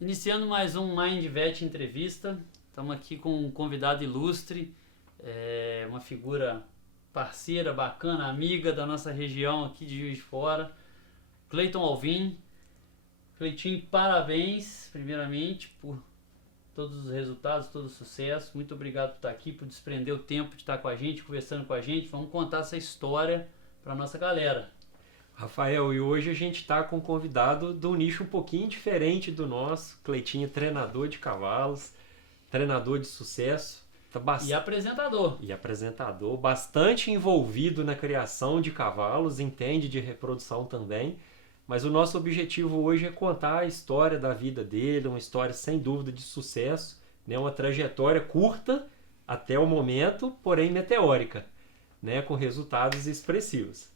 Iniciando mais um MindVet Entrevista, estamos aqui com um convidado ilustre, uma figura parceira, bacana, amiga da nossa região aqui de Juiz de Fora, Cleiton Alvim. Cleitinho, parabéns, primeiramente, por todos os resultados, todo o sucesso. Muito obrigado por estar aqui, por desprender o tempo de estar com a gente, conversando com a gente. Vamos contar essa história para a nossa galera. Rafael, e hoje a gente está com um convidado de um nicho um pouquinho diferente do nosso. Cleitinho, treinador de cavalos, treinador de sucesso. E apresentador. E apresentador, bastante envolvido na criação de cavalos, entende de reprodução também. Mas o nosso objetivo hoje é contar a história da vida dele, uma história sem dúvida de sucesso, né? Uma trajetória curta até o momento, porém meteórica, né? Com resultados expressivos.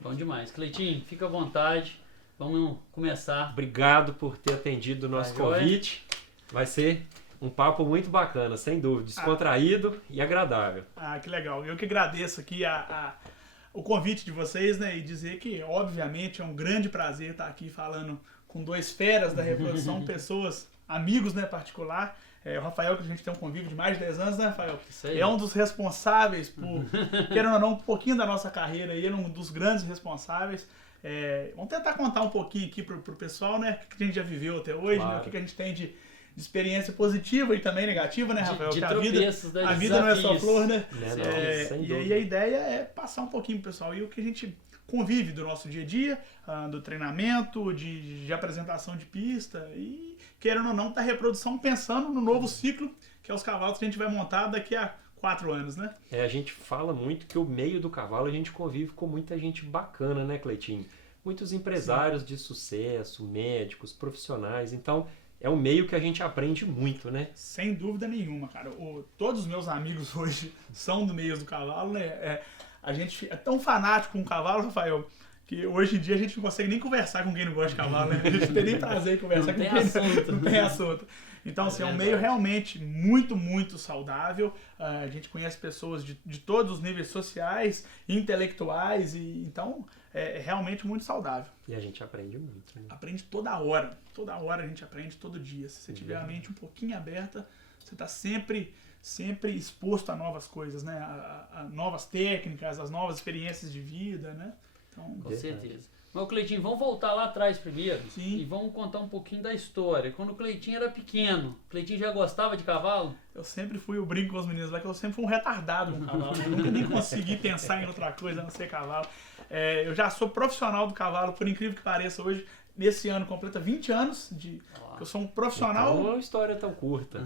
Bom demais. Cleitinho, fica à vontade. Vamos começar. Obrigado por ter atendido o nosso convite. Vai ser um papo muito bacana, sem dúvida. Descontraído e agradável. Que legal. Eu que agradeço aqui o convite de vocês, né? E dizer que, obviamente, é um grande prazer estar aqui falando com dois feras da reprodução, pessoas, amigos, né, particular. O Rafael, que a gente tem um convívio de mais de 10 anos, né, Rafael? Isso aí. É um dos responsáveis por, querendo ou não, um pouquinho da nossa carreira. Ele é um dos grandes responsáveis. Vamos tentar contar um pouquinho aqui pro pessoal, né? O que a gente já viveu até hoje, Claro. né? O que a gente tem de experiência positiva e também negativa, né, Rafael? De Porque tropeços, a vida não é só flor, né? Sem E aí a ideia é passar um pouquinho pro pessoal e o que a gente convive do nosso dia a dia, do treinamento, de apresentação de pista e, querendo ou não, da reprodução, pensando no novo ciclo, que é os cavalos que a gente vai montar daqui a 4 anos, né? A gente fala muito que o meio do cavalo a gente convive com muita gente bacana, né, Cleitinho? Muitos empresários de sucesso, médicos, profissionais, então é um meio que a gente aprende muito, né? Sem dúvida nenhuma, cara. Todos os meus amigos hoje são do meio do cavalo, né? A gente é tão fanático com o cavalo, Rafael, que hoje em dia a gente não consegue nem conversar com quem não gosta de cavalo, né? A gente não tem nem prazer em conversar com quem não tem assunto. Então, assim, é um meio realmente muito, muito saudável. A gente conhece pessoas de todos os níveis sociais, intelectuais, e então é realmente muito saudável. E a gente aprende muito, né? Aprende toda hora a gente aprende todo dia. Se você tiver a mente um pouquinho aberta, você está sempre exposto a novas coisas, né? A novas técnicas, as novas experiências de vida, né? Então, Com certeza. Mas, Cleitinho, vamos voltar lá atrás primeiro. Sim. E vamos contar um pouquinho da história. Quando o Cleitinho era pequeno, o Cleitinho já gostava de cavalo? Eu sempre fui, eu brinco com os meninos lá, que eu sempre fui um retardado com cavalo. Eu nunca nem consegui pensar em outra coisa a não ser cavalo. Eu já sou profissional do cavalo, por incrível que pareça, hoje, nesse ano, completa 20 anos que eu sou um profissional. Então, uma história tão curta,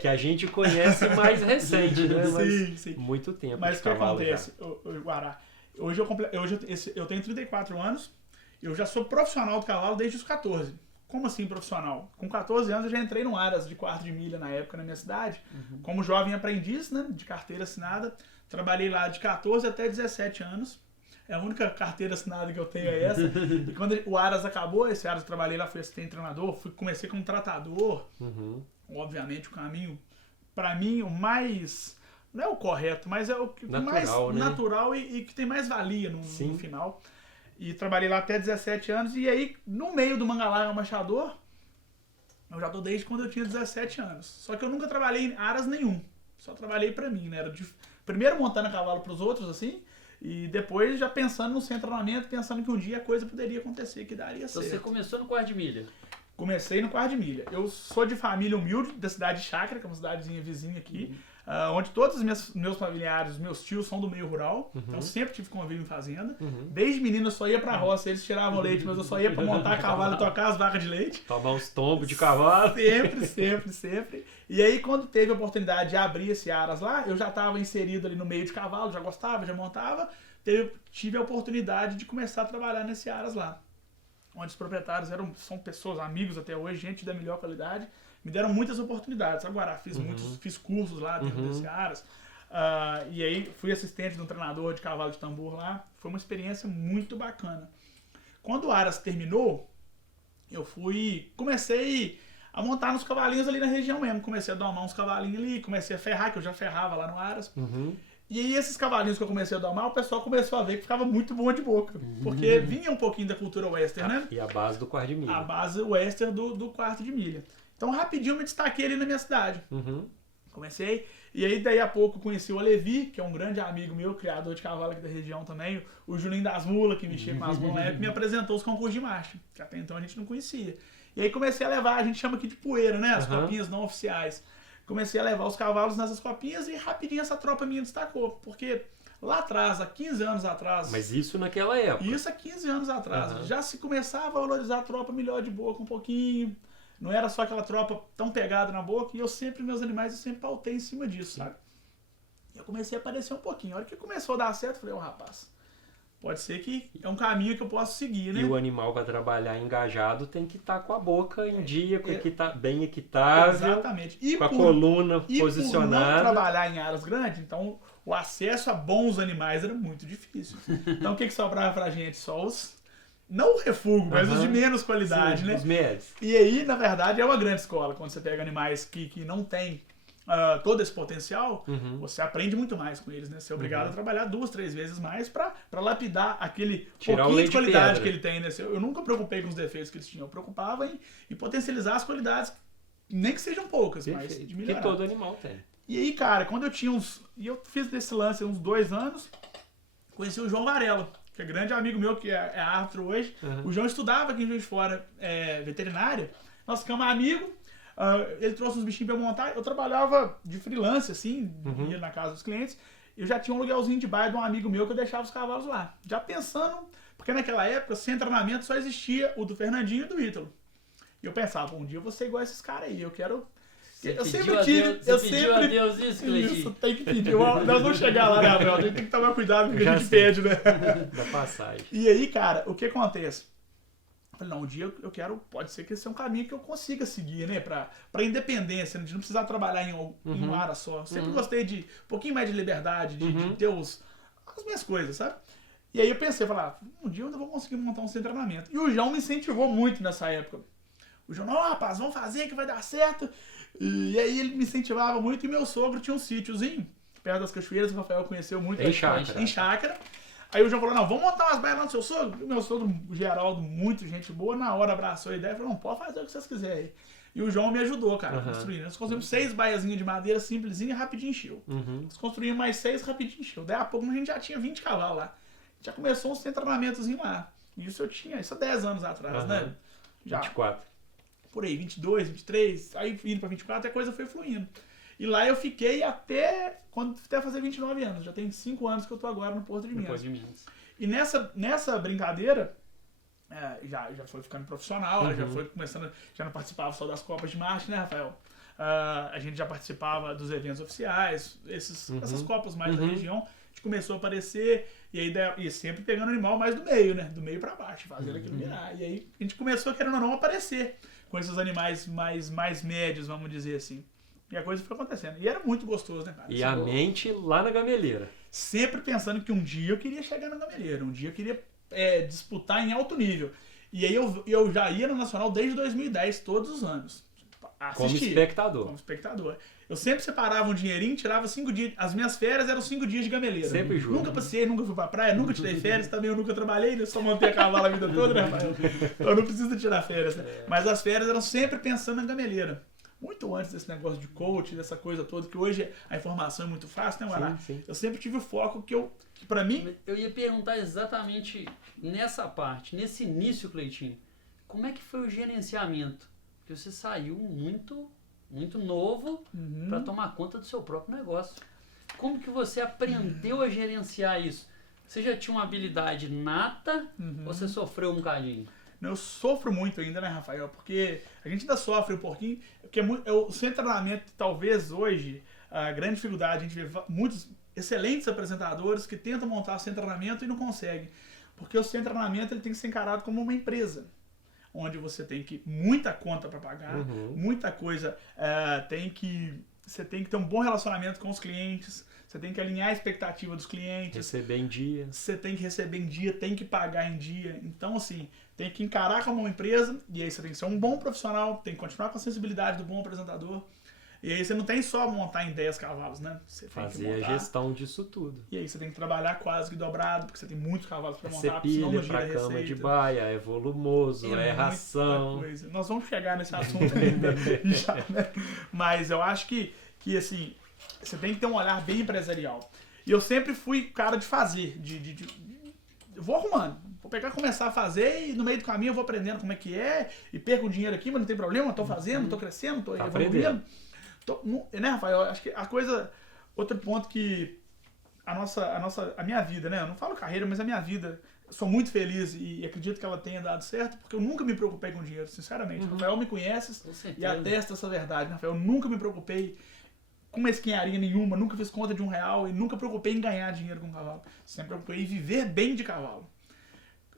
que a gente conhece mais recente, né? Mas sim. muito tempo. Mas o que acontece, Guará? Hoje eu tenho 34 anos, eu já sou profissional do cavalo desde os 14. Como assim profissional? Com 14 anos eu já entrei no Aras de quarto de milha na época na minha cidade, como jovem aprendiz, né, de carteira assinada. Trabalhei lá de 14 até 17 anos. A única carteira assinada que eu tenho é essa. E quando o Aras acabou, esse Aras eu trabalhei lá, fui assistente treinador, comecei como tratador. Obviamente o caminho, para mim, o mais... Não é o correto, mas é o que mais natural e que tem mais valia no final. E trabalhei lá até 17 anos. E aí, no meio do Mangalá Machador, eu já tô desde quando eu tinha 17 anos. Só que eu nunca trabalhei em aras nenhum. Só trabalhei pra mim, né? Primeiro montando a cavalo pros outros, assim. E depois já pensando no seu treinamento, pensando que um dia a coisa poderia acontecer, que daria certo. Você começou no quarto de milha? Comecei no quarto de milha. Eu sou de família humilde, da cidade de Chácara, que é uma cidadezinha vizinha aqui. Onde todos os meus familiares, os meus tios são do meio rural, então sempre tive convívio em fazenda. Desde menino eu só ia pra roça, eles tiravam leite, mas eu só ia pra montar cavalo e tocar as vacas de leite. Tomar uns tombos de cavalo. Sempre. E aí quando teve a oportunidade de abrir esse Aras lá, eu já estava inserido ali no meio de cavalo, já gostava, já montava. Tive a oportunidade de começar a trabalhar nesse Aras lá. Onde os proprietários são pessoas, amigos até hoje, gente da melhor qualidade. Me deram muitas oportunidades. Agora, fiz cursos lá dentro desse Aras. E aí fui assistente de um treinador de cavalo de tambor lá. Foi uma experiência muito bacana. Quando o Aras terminou, comecei a montar nos cavalinhos ali na região mesmo. Comecei a domar uns cavalinhos ali, comecei a ferrar, que eu já ferrava lá no Aras. E aí esses cavalinhos que eu comecei a domar, o pessoal começou a ver que ficava muito bom de boca. Porque vinha um pouquinho da cultura western, né? E a base do quarto de milha. A base western do quarto de milha. Então rapidinho eu me destaquei ali na minha cidade. Comecei, e aí daí a pouco conheci o Alevi, que é um grande amigo meu, criador de cavalo aqui da região também, o Juninho das Mulas, que mexia com as mulas na época, me apresentou os concursos de marcha, que até então a gente não conhecia. E aí comecei a levar, a gente chama aqui de poeira, né, as copinhas não oficiais. Comecei a levar os cavalos nessas copinhas e rapidinho essa tropa minha destacou, porque lá atrás, há 15 anos atrás... Mas isso naquela época. Isso há 15 anos atrás, já se começava a valorizar a tropa melhor de boca um pouquinho... Não era só aquela tropa tão pegada na boca, e meus animais, eu sempre pautei em cima disso, sabe? E eu comecei a aparecer um pouquinho. A hora que começou a dar certo, eu falei, rapaz, pode ser que é um caminho que eu posso seguir, né? E o animal para trabalhar engajado tem que estar com a boca em dia, bem equitável. Exatamente. E com a coluna posicionada. Por não trabalhar em áreas grandes, então o acesso a bons animais era muito difícil. Então o que sobrava pra gente? Só os... Não o refúgio, mas os de menos qualidade, né? Os médios. E aí, na verdade, é uma grande escola. Quando você pega animais que não têm todo esse potencial, você aprende muito mais com eles, né? Você é obrigado a trabalhar 2, 3 vezes mais pra lapidar aquele pouquinho de qualidade que ele tem, né? Eu nunca preocupei com os defeitos que eles tinham. Eu preocupava em potencializar as qualidades, nem que sejam poucas, mas de melhorar. Que todo animal tem. E aí, cara, quando eu tinha E eu fiz desse lance uns 2 anos, conheci o João Varela, que é grande amigo meu, que é árbitro hoje. O João estudava aqui em Juiz de Fora veterinária. Nós ficamos amigos. Ele trouxe uns bichinhos pra eu montar. Eu trabalhava de freelance, assim, ia na casa dos clientes. Eu já tinha um aluguelzinho de bairro de um amigo meu que eu deixava os cavalos lá. Já pensando, porque naquela época, sem treinamento, só existia o do Fernandinho e do Ítalo. E eu pensava, um dia eu vou ser igual a esses caras aí. Eu quero... Eu sempre tive. Pediu a Deus isso, Cleitinho? Isso, tem que pedir. Nós vamos chegar lá, né, Abel? A gente tem que tomar cuidado com o que a gente pede, né? Da passagem. E aí, cara, o que acontece? Eu falei, não, um dia eu quero. Pode ser que esse é um caminho que eu consiga seguir, né? Pra independência, né? De não precisar trabalhar em uma área só. Eu sempre gostei de um pouquinho mais de liberdade, de ter as minhas coisas, sabe? E aí eu pensei, falei, um dia eu ainda vou conseguir montar um centro de treinamento. E o João me incentivou muito nessa época. O João, não, rapaz, vamos fazer que vai dar certo. E aí ele me incentivava muito, e meu sogro tinha um sítiozinho perto das cachoeiras, o Rafael conheceu muito. Em chácara. Em chácara. Aí o João falou, não, vamos montar umas baias lá no seu sogro. E o meu sogro, Geraldo, muito gente boa, na hora abraçou a ideia e falou, não, pode fazer o que vocês quiserem. E o João me ajudou, cara, a construir. Nós construímos 6 baiazinhas de madeira simplesinha e rapidinho encheu. Nós construímos mais 6, rapidinho encheu. Daí a pouco a gente já tinha 20 cavalos lá. Já começou uns treinamentozinho lá. Isso há 10 anos atrás, né? Já. 24. Por aí, 22, 23, aí indo pra 24 a coisa foi fluindo. E lá eu fiquei até fazer 29 anos. Já tem 5 anos que eu tô agora no Porto de Minas. E nessa brincadeira, já foi ficando profissional, já foi começando, já não participava só das Copas de Marcha, né, Rafael? A gente já participava dos eventos oficiais, essas Copas mais da região. A gente começou a aparecer, e sempre pegando animal mais do meio, né? Do meio pra baixo, fazendo aquilo virar. E aí a gente começou, querendo ou não, aparecer com esses animais mais médios, vamos dizer assim. E a coisa foi acontecendo. E era muito gostoso, né, cara? E a mente lá na gameleira. Sempre pensando que um dia eu queria chegar na gameleira, um dia eu queria disputar em alto nível. E aí eu já ia no Nacional desde 2010, todos os anos. Assistia, como espectador. Eu sempre separava um dinheirinho, tirava 5 dias. As minhas férias eram 5 dias de gameleira. Sempre junto. Nunca passei, nunca fui pra praia, nunca tirei férias, também eu nunca trabalhei, né? Só montei a cavalo a vida toda, né, Rafael? Eu não preciso tirar férias. Né? Mas as férias eram sempre pensando na gameleira. Muito antes desse negócio de coach, dessa coisa toda, que hoje a informação é muito fácil, né, Guará? Sim. Eu sempre tive o foco que pra mim... Eu ia perguntar exatamente nessa parte, nesse início, Cleitinho, como é que foi o gerenciamento? Porque você saiu muito novo para tomar conta do seu próprio negócio. Como que você aprendeu a gerenciar isso? Você já tinha uma habilidade nata ou você sofreu um bocadinho? Eu sofro muito ainda, né, Rafael? Porque a gente ainda sofre um pouquinho. Porque o centro de treinamento, talvez hoje, a grande dificuldade, a gente vê muitos excelentes apresentadores que tentam montar o centro de treinamento e não conseguem. Porque o centro de treinamento ele tem que ser encarado como uma empresa. Onde você tem muita conta para pagar, muita coisa, você tem que ter um bom relacionamento com os clientes, você tem que alinhar a expectativa dos clientes. Receber em dia. Você tem que receber em dia, tem que pagar em dia. Então, assim, tem que encarar como uma empresa, e aí você tem que ser um bom profissional, tem que continuar com a sensibilidade do bom apresentador. E aí você não tem só montar em 10 cavalos, né? Você tem que Fazer montar. a gestão disso tudo. E aí você tem que trabalhar quase que dobrado, porque você tem muitos cavalos para É montar, ser porque senão não pilha gira a pra cama de receita. baia, é volumoso, é muita ração. coisa. Nós vamos chegar nesse assunto ainda, já, né? Mas eu acho que assim, você tem que ter um olhar bem empresarial. E eu sempre fui cara de fazer, eu vou arrumando. Vou pegar, começar a fazer e no meio do caminho eu vou aprendendo como é que é e perco dinheiro aqui, mas não tem problema, tô fazendo, tô crescendo, tô evoluindo. Né, Rafael? Acho que a coisa... Outro ponto que a minha vida, né? Eu não falo carreira, mas a minha vida. Eu sou muito feliz e acredito que ela tenha dado certo, porque eu nunca me preocupei com dinheiro, sinceramente. Rafael me conhece e atesta essa verdade, né, Rafael? Eu nunca me preocupei com mesquinharia nenhuma, nunca fiz conta de R$1 e nunca preocupei em ganhar dinheiro com cavalo. Sempre preocupei em viver bem de cavalo.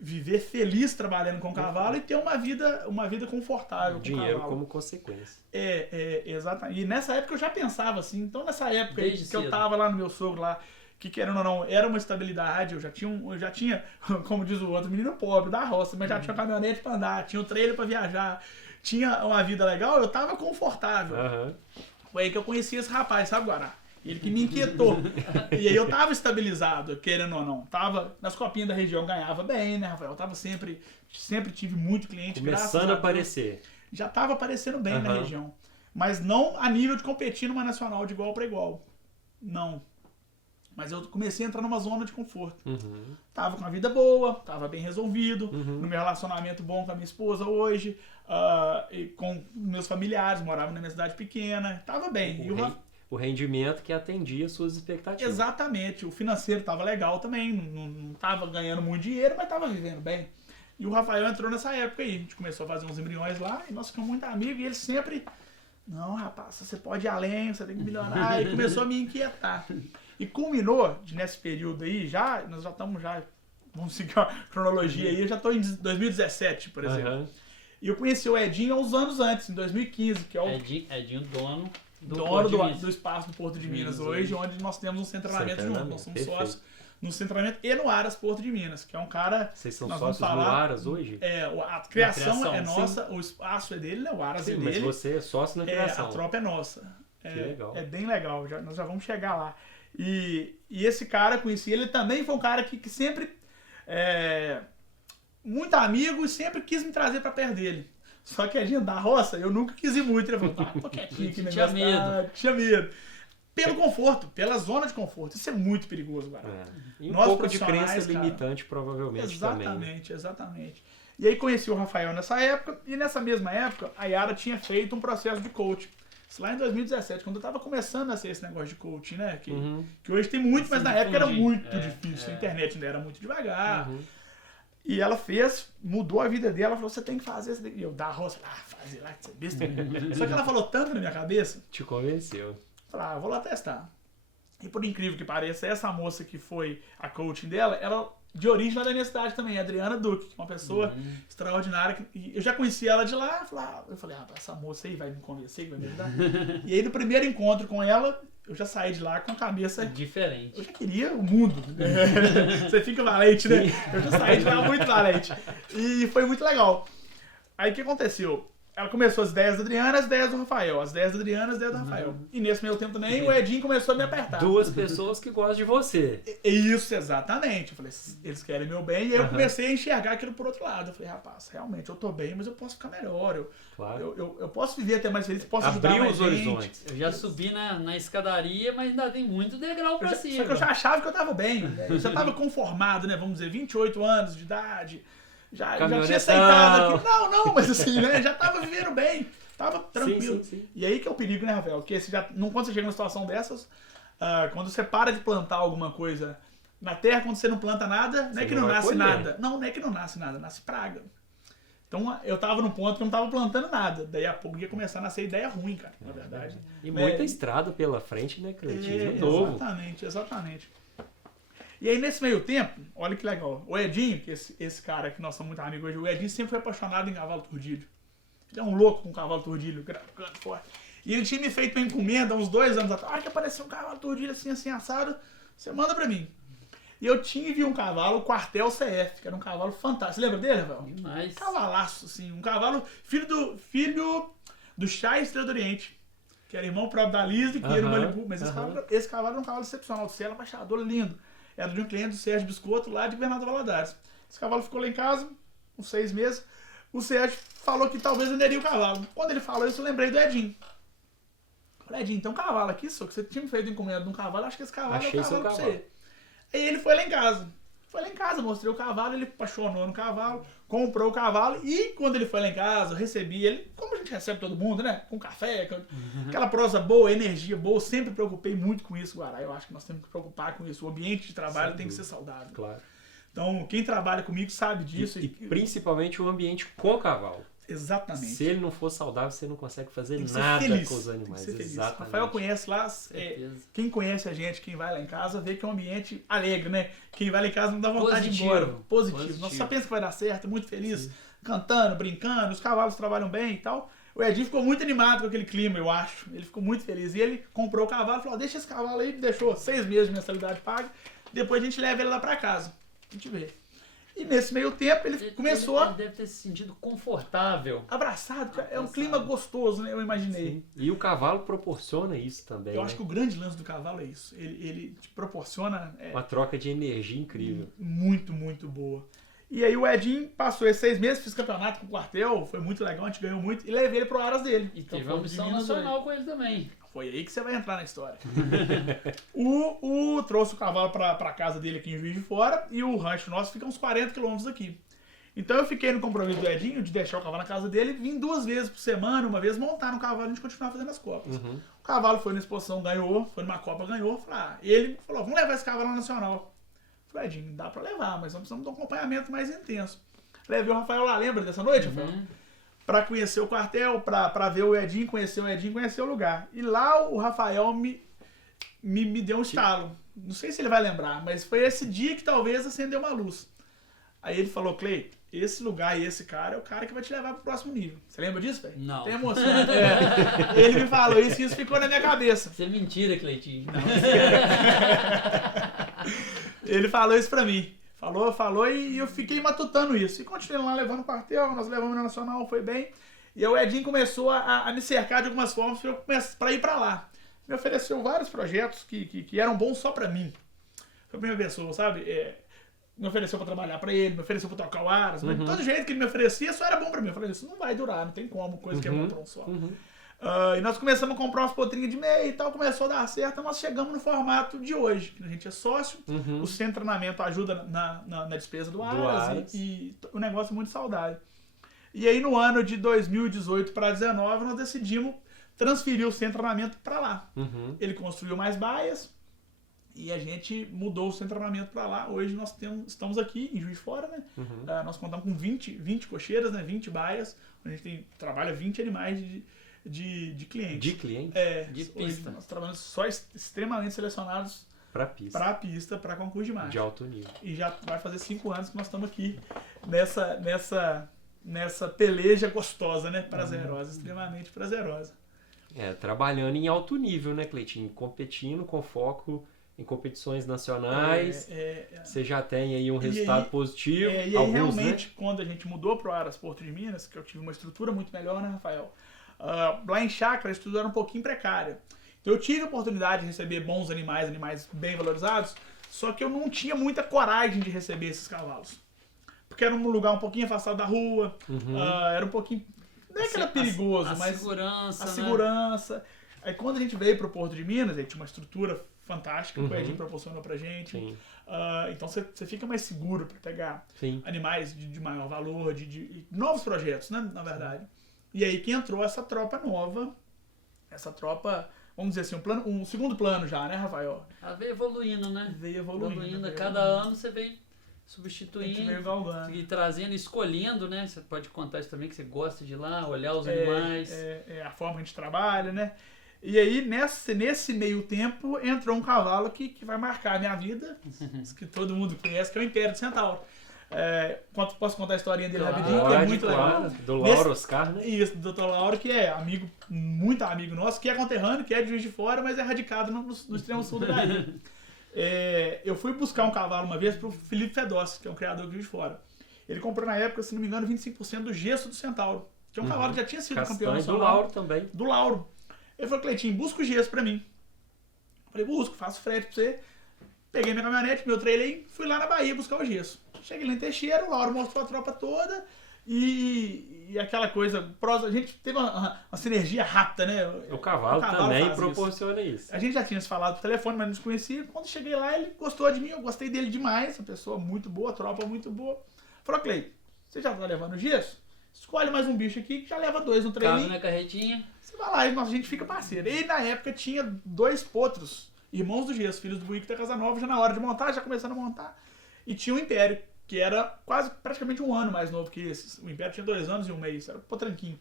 Viver feliz trabalhando com cavalo e ter uma vida confortável com Dinheiro cavalo. como consequência. Exatamente. E nessa época eu já pensava assim. Então nessa época aí, Desde que eu cedo. tava lá no meu sogro lá, que querendo ou não, era uma estabilidade, eu já tinha, como diz o outro, menino pobre da roça, mas já tinha caminhonete pra andar, tinha um trailer pra viajar, tinha uma vida legal, eu tava confortável. Aham. Foi aí que eu conheci esse rapaz, sabe, Guará? Ele que me inquietou. E aí eu tava estabilizado, querendo ou não. Tava nas copinhas da região, ganhava bem, né, Rafael? Eu tava sempre tive muito cliente, graças Começando a Deus. aparecer. Já tava aparecendo bem na Aham. região. Mas não a nível de competir numa nacional de igual para igual. Não. Mas eu comecei a entrar numa zona de conforto. Uhum. Tava com a vida boa, tava bem resolvido, Uhum. no meu relacionamento bom com a minha esposa hoje, e com meus familiares, morava na minha cidade pequena, tava bem. E O rendimento que atendia as suas expectativas. Exatamente, o financeiro tava legal também, não tava ganhando muito dinheiro, mas tava vivendo bem. E o Rafael entrou nessa época aí, a gente começou a fazer uns embriões lá, e nós ficamos muito amigos, e ele sempre, não, rapaz, você pode ir além, você tem que melhorar, e começou a me inquietar. E culminou, nesse período aí, nós já estamos vamos seguir a cronologia aí, eu já estou em 2017, por exemplo. Aham. E eu conheci o Edinho há uns anos antes, em 2015, que é o Edinho, dono dono Porto de do espaço do Porto de Minas Minas hoje, onde nós temos um centramento junto. Nós somos Perfeito. sócios no centramento e no Aras Porto de Minas, que é um cara... Vocês são nós sócios vamos no falar- Aras hoje? A criação criação, é sim. nossa, o espaço é dele, né? O Aras Sim, é mas dele. você é sócio na A criação. tropa é nossa. legal. É bem legal, nós já vamos chegar lá. E esse cara, conheci ele também, foi um cara que sempre... muito amigo e sempre quis me trazer pra perto dele. Só que a gente da roça, eu nunca quis ir muito. Ele falou, tô quietinho aqui na Tinha minha cidade. Tinha medo. Pelo conforto, pela zona de conforto. Isso é muito perigoso, cara. E um Nós pouco de profissionais, crença cara, limitante, provavelmente, também. né? Exatamente. E aí conheci o Rafael nessa época, e nessa mesma época, a Yara tinha feito um processo de coaching. Isso lá em 2017, quando eu tava começando a ser esse negócio de coaching, né? Que hoje tem muito, mas Se na época era difundir. muito difícil. A internet ainda era muito devagar. Uhum. E ela mudou a vida dela, falou, você tem que fazer, você tem que... E eu, da roça, fazer lá, que você é besta. Só que ela falou tanto na minha cabeça, Te convenceu. falei, vou lá testar. E por incrível que pareça, essa moça que foi a coaching dela, ela de origem lá da minha cidade também, a Adriana Duque, uma pessoa extraordinária. E eu já conheci ela de lá, eu falei, essa moça aí vai me convencer, vai me ajudar. E aí no primeiro encontro com ela, eu já saí de lá com a cabeça... Diferente. Eu já queria o mundo. Você fica valente, né? Eu já saí de lá muito valente. E foi muito legal. Aí o que aconteceu? Ela começou as 10 da Adriana, as 10 do Rafael. As 10 da Adriana, as 10 do Rafael. E nesse meio tempo também, o Edinho começou a me apertar. Duas pessoas que gostam de você. Isso, exatamente. Eu falei, eles querem meu bem. E aí eu comecei a enxergar aquilo por outro lado. Eu falei, rapaz, realmente eu tô bem, mas eu posso ficar melhor. Claro. Eu posso viver até mais feliz, posso ajudar Abriu mais os gente. horizontes. Eu já subi na escadaria, mas ainda tem muito degrau pra cima. Só que eu já achava que eu tava bem. Né? Eu já tava conformado, né? Vamos dizer, 28 anos de idade. Já tinha aceitado aqui. Não, mas assim, né? Já tava vivendo bem. Tava tranquilo. Sim. E aí que é o perigo, né, Rafael? Porque quando você chega numa situação dessas, quando você para de plantar alguma coisa na terra, quando você não planta nada, não é que não nasce nada. Não é que não nasce nada, nasce praga. Então eu tava num ponto que eu não tava plantando nada. Daí a pouco ia começar a nascer ideia ruim, cara, na verdade. E muita estrada pela frente, né, Cleitinho? Novo. Exatamente. E aí, nesse meio tempo, olha que legal. O Edinho, que esse cara que nós somos muito amigos hoje, o Edinho sempre foi apaixonado em cavalo turdilho. Ele é um louco com cavalo turdilho, grande, forte. E ele tinha me feito uma encomenda uns 2 anos atrás. Que apareceu um cavalo turdilho assim, assado. Você manda pra mim. E eu tive um cavalo, o Quartel CF, que era um cavalo fantástico. Você lembra dele, Rafael? Demais. Cavalaço, assim. Um cavalo, filho do Chá e Estrela do Oriente. que era irmão próprio da Lise, que era o Malibu. Mas Aham. esse cavalo era um cavalo excepcional. O Cielo Machador, lindo. Era de um cliente do Sérgio Biscotto, lá de Bernardo Valadares. Esse cavalo ficou lá em casa, uns 6 meses. O Sérgio falou que talvez venderia o cavalo. Quando ele falou isso, eu lembrei do Edinho. Falei, Edinho, tem um cavalo aqui, só que você tinha me feito encomenda de um cavalo, acho que esse cavalo Achei é o cavalo pra seu você. Aí ele foi lá em casa. Foi lá em casa, mostrei o cavalo, ele apaixonou no cavalo, comprou o cavalo e quando ele foi lá em casa, eu recebi ele, como a gente recebe todo mundo, né? Com café, com aquela prosa boa, energia boa, eu sempre preocupei muito com isso, Guará. Eu acho que nós temos que preocupar com isso. O ambiente de trabalho Sem tem que dúvida. ser saudável. Claro. Então, quem trabalha comigo sabe disso. E principalmente o ambiente com o cavalo. Exatamente. Se ele não for saudável, você não consegue fazer Tem que ser nada feliz. com os Tem que animais. ser feliz. Exatamente. Rafael conhece lá, Certeza. quem conhece a gente, quem vai lá em casa, vê que é um ambiente alegre, né? Quem vai lá em casa não dá vontade de ir embora. Positivo. Nós só pensa que vai dar certo, muito feliz, cantando, brincando, os cavalos trabalham bem e tal. O Edinho ficou muito animado com aquele clima, eu acho. Ele ficou muito feliz. E ele comprou o cavalo e falou, deixa esse cavalo aí, deixou 6 meses de mensalidade paga, depois a gente leva ele lá pra casa. A gente vê. E nesse meio tempo ele começou Ele deve ter se sentido confortável. abraçado. É um clima gostoso, né? Eu imaginei. Sim. E o cavalo proporciona isso também. Eu né? acho que o grande lance do cavalo é isso. Ele te proporciona Uma troca de energia incrível. muito, muito boa. E aí o Edinho passou esses 6 meses, fiz campeonato com o quartel, foi muito legal, a gente ganhou muito, e levei ele pro Aras dele. E Então, teve uma missão nacional com ele também. Foi aí que você vai entrar na história. Trouxe o cavalo pra casa dele aqui em Juiz de Fora, e o rancho nosso fica uns 40 quilômetros daqui. Então eu fiquei no compromisso do Edinho de deixar o cavalo na casa dele, vim 2 vezes por semana, uma vez montar no cavalo e a gente continuar fazendo as copas. O cavalo foi na exposição, ganhou, foi numa copa, ganhou. Ele falou, vamos levar esse cavalo na nacional. Eu falei, Edinho, dá pra levar, mas nós precisamos de um acompanhamento mais intenso. Levei o Rafael lá, lembra dessa noite, Rafael? Pra conhecer o quartel, pra ver o Edinho, conhecer o lugar. E lá o Rafael me deu um estalo. Não sei se ele vai lembrar, mas foi esse dia que talvez acendeu uma luz. Aí ele falou, Clay, esse lugar e esse cara é o cara que vai te levar pro próximo nível. Você lembra disso, velho? Não. Tem emoção. Ele me falou isso e isso ficou na minha cabeça. Isso é mentira, Cleitinho. Ele falou isso pra mim. Falou e eu fiquei matutando isso. E continuei lá levando o quartel, nós levamos na Nacional, foi bem. E aí o Edinho começou a me cercar de algumas formas pra ir pra lá. Me ofereceu vários projetos que eram bons só pra mim. Foi a primeira pessoa, sabe? Me ofereceu pra trabalhar pra ele, me ofereceu pra tocar o Aras, mas de todo jeito que ele me oferecia só era bom pra mim. Eu falei, isso não vai durar, não tem como, coisa que é bom pra um só. E nós começamos a comprar umas potrinhas de meia e tal, começou a dar certo, nós chegamos no formato de hoje, que a gente é sócio, o centro de treinamento ajuda na despesa do Aras e o negócio é muito saudável. E aí no ano de 2018 para 2019 nós decidimos transferir o centro de treinamento para lá. Ele construiu mais baias e a gente mudou o centro de treinamento para lá. Hoje nós estamos aqui em Juiz de Fora, né? Nós contamos com 20 cocheiras, né? 20 baias, a gente trabalha 20 animais de clientes. De clientes? De pista. Nós trabalhamos só extremamente selecionados Pra pista. para pista, para concurso de marcha. De alto nível. E já vai fazer 5 anos que nós estamos aqui nessa peleja gostosa, né? Prazerosa, extremamente prazerosa. Trabalhando em alto nível, né, Cleitinho? Competindo com foco em competições nacionais. Você já tem aí um resultado positivo. E aí alguns, realmente, né? quando a gente mudou para o Aras Porto de Minas, que eu tive uma estrutura muito melhor, né, Rafael? Lá em Chácara, a estrutura era um pouquinho precária. Então eu tive a oportunidade de receber bons animais bem valorizados, só que eu não tinha muita coragem de receber esses cavalos. Porque era um lugar um pouquinho afastado da rua, era um pouquinho... Não é que era perigoso, mas... Segurança, a né? segurança. Aí quando a gente veio pro Porto de Minas, aí tinha uma estrutura fantástica que o Edinho proporcionou pra gente. Sim. Então você fica mais seguro para pegar Sim. animais de maior valor, de novos projetos, né? Na verdade. E aí que entrou essa tropa nova, essa tropa, vamos dizer assim, um segundo plano já, né, Rafael? Ela veio evoluindo, né? Veio evoluindo. A cada ano você vem substituindo, A gente veio galgando. e trazendo, escolhendo, né? Você pode contar isso também, que você gosta de ir lá, olhar os animais. É a forma que a gente trabalha, né? E aí, nesse meio tempo, entrou um cavalo que vai marcar a minha vida, que todo mundo conhece, que é o Império do Centauro. Posso contar a historinha dele rapidinho, que é muito legal. Do Lauro Oscar, né? Isso, do Dr. Lauro, que é muito amigo nosso, que é conterrâneo, que é de Juiz de Fora, mas é radicado no extremo sul da Bahia. Eu fui buscar um cavalo uma vez pro Felipe Fedossi, que é um criador de Juiz de Fora. Ele comprou na época, se não me engano, 25% do gesso do Centauro, que é um cavalo que já tinha sido campeão Castanho nacional. do Lauro também. Do Lauro. Ele falou, Cleitinho, busca o gesso pra mim. Eu falei, busco, faço frete pra você. Peguei minha caminhonete, meu trailer, fui lá na Bahia buscar o gesso. Cheguei lá em Teixeira, o Lauro mostrou a tropa toda e aquela coisa, a gente teve uma sinergia rápida, né? O cavalo também proporciona isso. A gente já tinha se falado por telefone, mas não se conhecia. Quando cheguei lá, ele gostou de mim, eu gostei dele demais, uma pessoa muito boa, tropa muito boa. Falou, Cleiton, você já tá levando gesso? Escolhe mais um bicho aqui que já leva 2 no trailer. Cabe na carretinha. Você vai lá e a gente fica parceiro. E na época tinha 2 potros, irmãos do gesso, filhos do Buíque da Casa Nova, já na hora de montar, já começando a montar. E tinha o Império, que era praticamente 1 ano mais novo que esses. O Império tinha 2 anos e 1 mês, era potranquinho.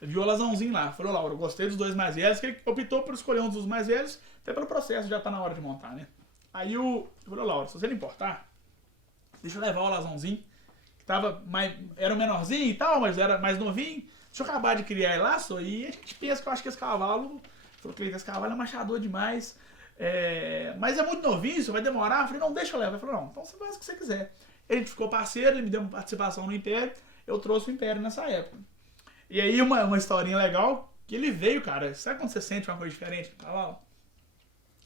Violazãozinho lá. Falou, Laura, eu gostei dos 2 mais velhos, que ele optou por escolher um dos mais velhos, até pelo processo, já tá na hora de montar, né? Aí eu falei, Laura, se você não importar, deixa eu levar o Alazãozinho, que era o menorzinho e tal, mas era mais novinho. Deixa eu acabar de criar ele lá, só, e a gente pensa que eu acho que esse cavalo, falou, Cleiton, esse cavalo é machador demais, mas é muito novinho, isso vai demorar. Eu falei, não, deixa eu levar. Ele falou, não, então você faz o que você quiser. A gente ficou parceiro, ele me deu uma participação no Império, eu trouxe o Império nessa época. E aí uma historinha legal, que ele veio, cara, sabe quando você sente uma coisa diferente no cavalo?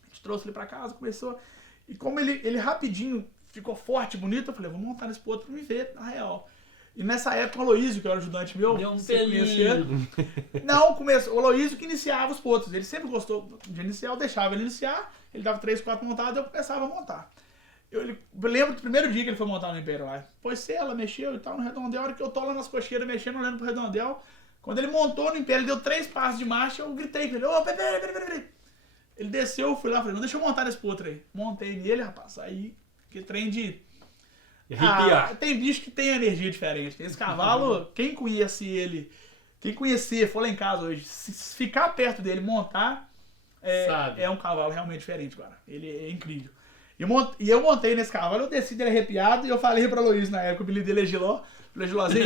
A gente trouxe ele pra casa, começou, e como ele rapidinho ficou forte, bonito, eu falei, vou montar nesse outro pra me ver, na real. E nessa época o Aloysio, que era o ajudante meu, deu um você conhecia? pelinho. Não, o Aloysio que iniciava os potros. Ele sempre gostou de iniciar, eu deixava ele iniciar, ele dava 3, 4 montadas, eu começava a montar. Eu lembro do primeiro dia que ele foi montar no Império lá. Pôs sela, mexeu e tal no redondel, a hora que eu tô lá nas cocheiras mexendo, olhando pro redondel, quando ele montou no Império, ele deu 3 passos de marcha, eu gritei pra ele, ô, peraí. Ele desceu, eu fui lá, falei, não, deixa eu montar nesse potro aí. Montei nele, rapaz, aí, que trem de... tem bicho que tem energia diferente. Esse cavalo, quem conhecer, for lá em casa hoje, se ficar perto dele, montar, é um cavalo realmente diferente, cara. Ele é incrível. E eu montei nesse cavalo, eu desci dele arrepiado e eu falei pra Luiz na época, o apelido dele é Giló. Falei, Gilózinho,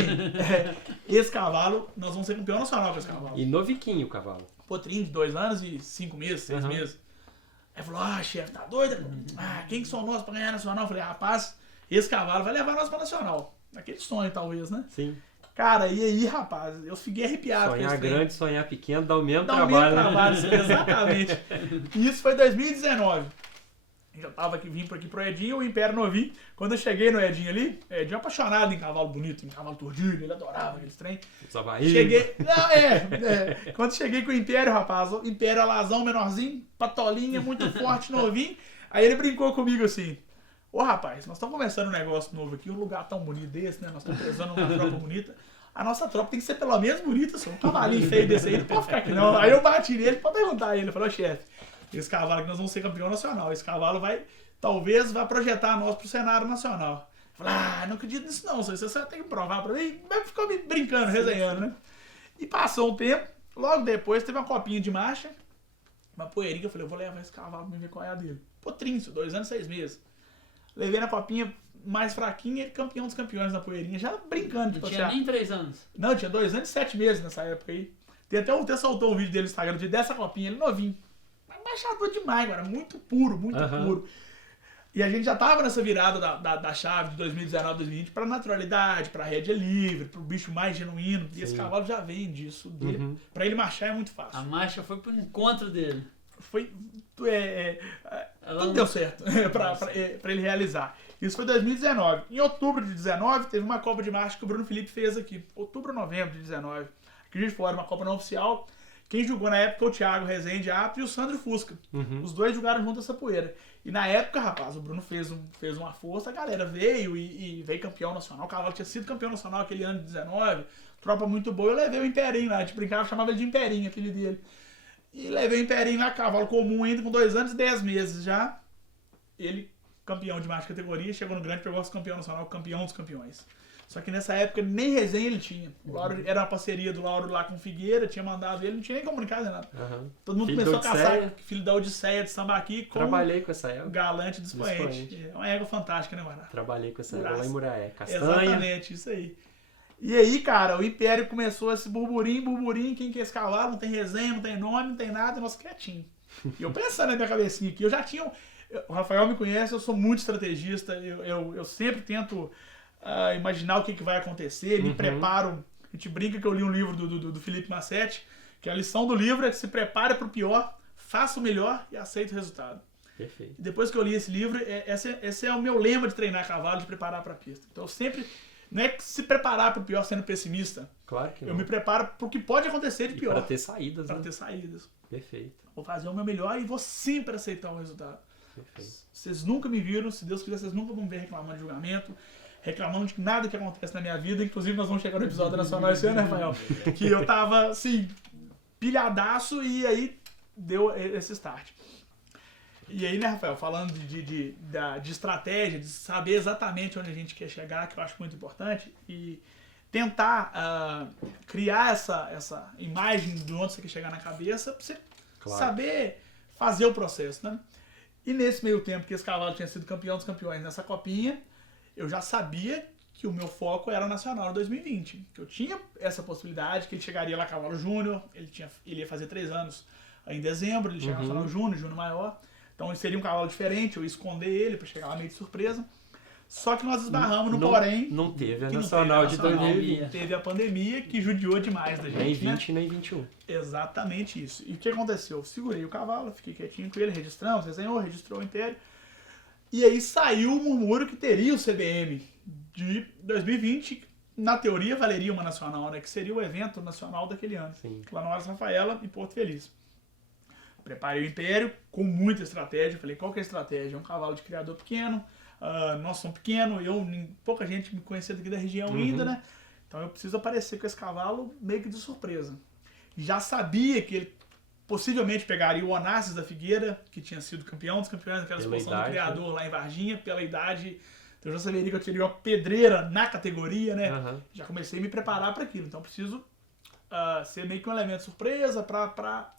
esse cavalo, nós vamos ser campeão nacional com esse cavalo. E noviquinho o cavalo. Potrinho de 2 anos e 5 meses, 6 meses. Aí falou, chefe, tá doido? Quem que são nós pra ganhar nacional? Eu falei, rapaz, esse cavalo vai levar nós pra nacional. Aquele sonho, talvez, né? Sim. Cara, e aí, rapaz, eu fiquei arrepiado. Sonhar grande, sonhar pequeno, dá o mesmo trabalho. Exatamente. E isso foi em 2019. Eu já tava aqui, vim por aqui pro Edinho, o Império novinho. Quando eu cheguei no Edinho ali, Edinho apaixonado em cavalo bonito, em cavalo turdido, ele adorava aqueles trem. Cheguei. Não, Quando cheguei com o Império, rapaz, o Império alazão, menorzinho, patolinha, muito forte, novinho. Aí ele brincou comigo assim. Ô rapaz, nós estamos começando um negócio novo aqui, um lugar tão bonito desse, né? Nós estamos prezando uma tropa bonita. A nossa tropa tem que ser pelo menos bonita, só um cavalinho feio desse aí, não pode ficar aqui não. Aí eu bati nele pra perguntar a ele, eu falei, chefe, esse cavalo aqui nós vamos ser campeão nacional, esse cavalo talvez vá projetar nós pro cenário nacional. Eu falei, não acredito nisso não, você só tem que provar pra mim. Mas ficou me brincando, resenhando, né? E passou um tempo, logo depois teve uma copinha de marcha, uma poeirinha, eu falei, eu vou levar esse cavalo pra ver qual é a dele. Potrinho, 2 anos e 6 meses. Levei na copinha mais fraquinha, ele campeão dos campeões na poeirinha, já brincando. Não tinha nem 3 anos. Não, tinha 2 anos e 7 meses nessa época aí. Até soltou um vídeo dele no Instagram dessa copinha, ele novinho. Mas baixador demais, cara, muito puro, muito puro. E a gente já tava nessa virada da chave de 2019, 2020 pra naturalidade, pra rédea livre, pro bicho mais genuíno. E esse cavalo já vem disso dele. Pra ele marchar é muito fácil. A marcha foi pro encontro dele. Tudo deu certo pra ele realizar. Isso foi 2019. Em outubro de 2019, teve uma Copa de Marcha que o Bruno Felipe fez aqui. Outubro, novembro de 2019. Aqui de fora, uma Copa não oficial. Quem julgou na época o Thiago Rezende Apto e o Sandro Fusca. Os dois jogaram junto essa poeira. E na época, rapaz, o Bruno fez uma força, a galera veio e veio campeão nacional. O cavalo tinha sido campeão nacional aquele ano de 19. Tropa muito boa. Eu levei o Imperinho lá, a gente brincava, chamava ele de Imperinho, aquele dele. E levei o Imperinho lá, cavalo comum ainda, com 2 anos e 10 meses já. Ele, campeão de marcha categoria, chegou no grande, pegou o campeão nacional, campeão dos campeões. Só que nessa época nem resenha ele tinha. O Lauro, era uma parceria do Lauro lá com o Figueira, tinha mandado ele, não tinha nem comunicado nem nada. Todo mundo começou a caçar, filho da Odisseia de Sambaqui, com Trabalhei com essa égua. Galante do Expoente. É uma égua fantástica, né, Mará? Trabalhei com essa égua lá em Muraé. Castanha. Exatamente, isso aí. E aí, cara, o Império começou esse burburinho, quem que é esse cavalo? Não tem resenha, não tem nome, não tem nada, nós quietinho. E eu pensando na minha cabecinha aqui, eu já tinha... O Rafael me conhece, eu sou muito estrategista, eu sempre tento imaginar o que vai acontecer, me preparo. A gente brinca que eu li um livro do Felipe Massetti, Que a lição do livro é que se prepare para o pior, faça o melhor e aceite o resultado. Perfeito. E depois que eu li esse livro, esse é o meu lema de treinar cavalo, de preparar para a pista. Então eu sempre, não é se preparar para o pior sendo pessimista. Claro que não. Eu me preparo para o que pode acontecer de pior. Para ter saídas, Para né? ter saídas. Perfeito. Vou fazer o meu melhor e vou sempre aceitar o resultado. Perfeito. Vocês nunca me viram, se Deus quiser, vocês nunca vão me ver reclamando de julgamento, reclamando de nada que acontece na minha vida. Inclusive, nós vamos chegar no episódio nacional esse ano, né, Rafael? Que eu tava, assim, pilhadaço e aí deu esse start. E aí, né, Rafael, falando de estratégia, de saber exatamente onde a gente quer chegar, que eu acho muito importante, e tentar criar essa imagem de onde você quer chegar na cabeça, pra você saber fazer o processo, né? E nesse meio tempo que esse cavalo tinha sido campeão dos campeões nessa copinha, eu já sabia que o meu foco era nacional em 2020. Que eu tinha essa possibilidade, que ele chegaria lá cavalo júnior, ele ia fazer 3 anos em dezembro, ele chegava nacional júnior maior. Então seria um cavalo diferente, eu ia esconder ele para chegar lá meio de surpresa. Só que nós esbarramos no porém. Não teve a que nacional de 2020. Teve a pandemia que judiou demais da gente. Nem 20 né? nem 21. Exatamente isso. E o que aconteceu? Eu segurei o cavalo, fiquei quietinho com ele, registramos, resenhou, registrou o inteiro. E aí saiu o murmúrio que teria o CBM de 2020. Na teoria valeria uma nacional, né? Que seria o evento nacional daquele ano. Sim. Lá no Aras Rafaela, em Porto Feliz. Preparei o Império com muita estratégia. Falei, qual que é a estratégia? Um cavalo de criador pequeno. Nós somos pequenos, pouca gente me conhecia daqui da região ainda, né? Então eu preciso aparecer com esse cavalo meio que de surpresa. Já sabia que ele possivelmente pegaria o Onassis da Figueira, que tinha sido campeão dos campeões naquela exposição do criador lá em Varginha, pela idade. Então eu já saberia que eu teria uma pedreira na categoria, né? Já comecei a me preparar para aquilo. Então eu preciso ser meio que um elemento surpresa para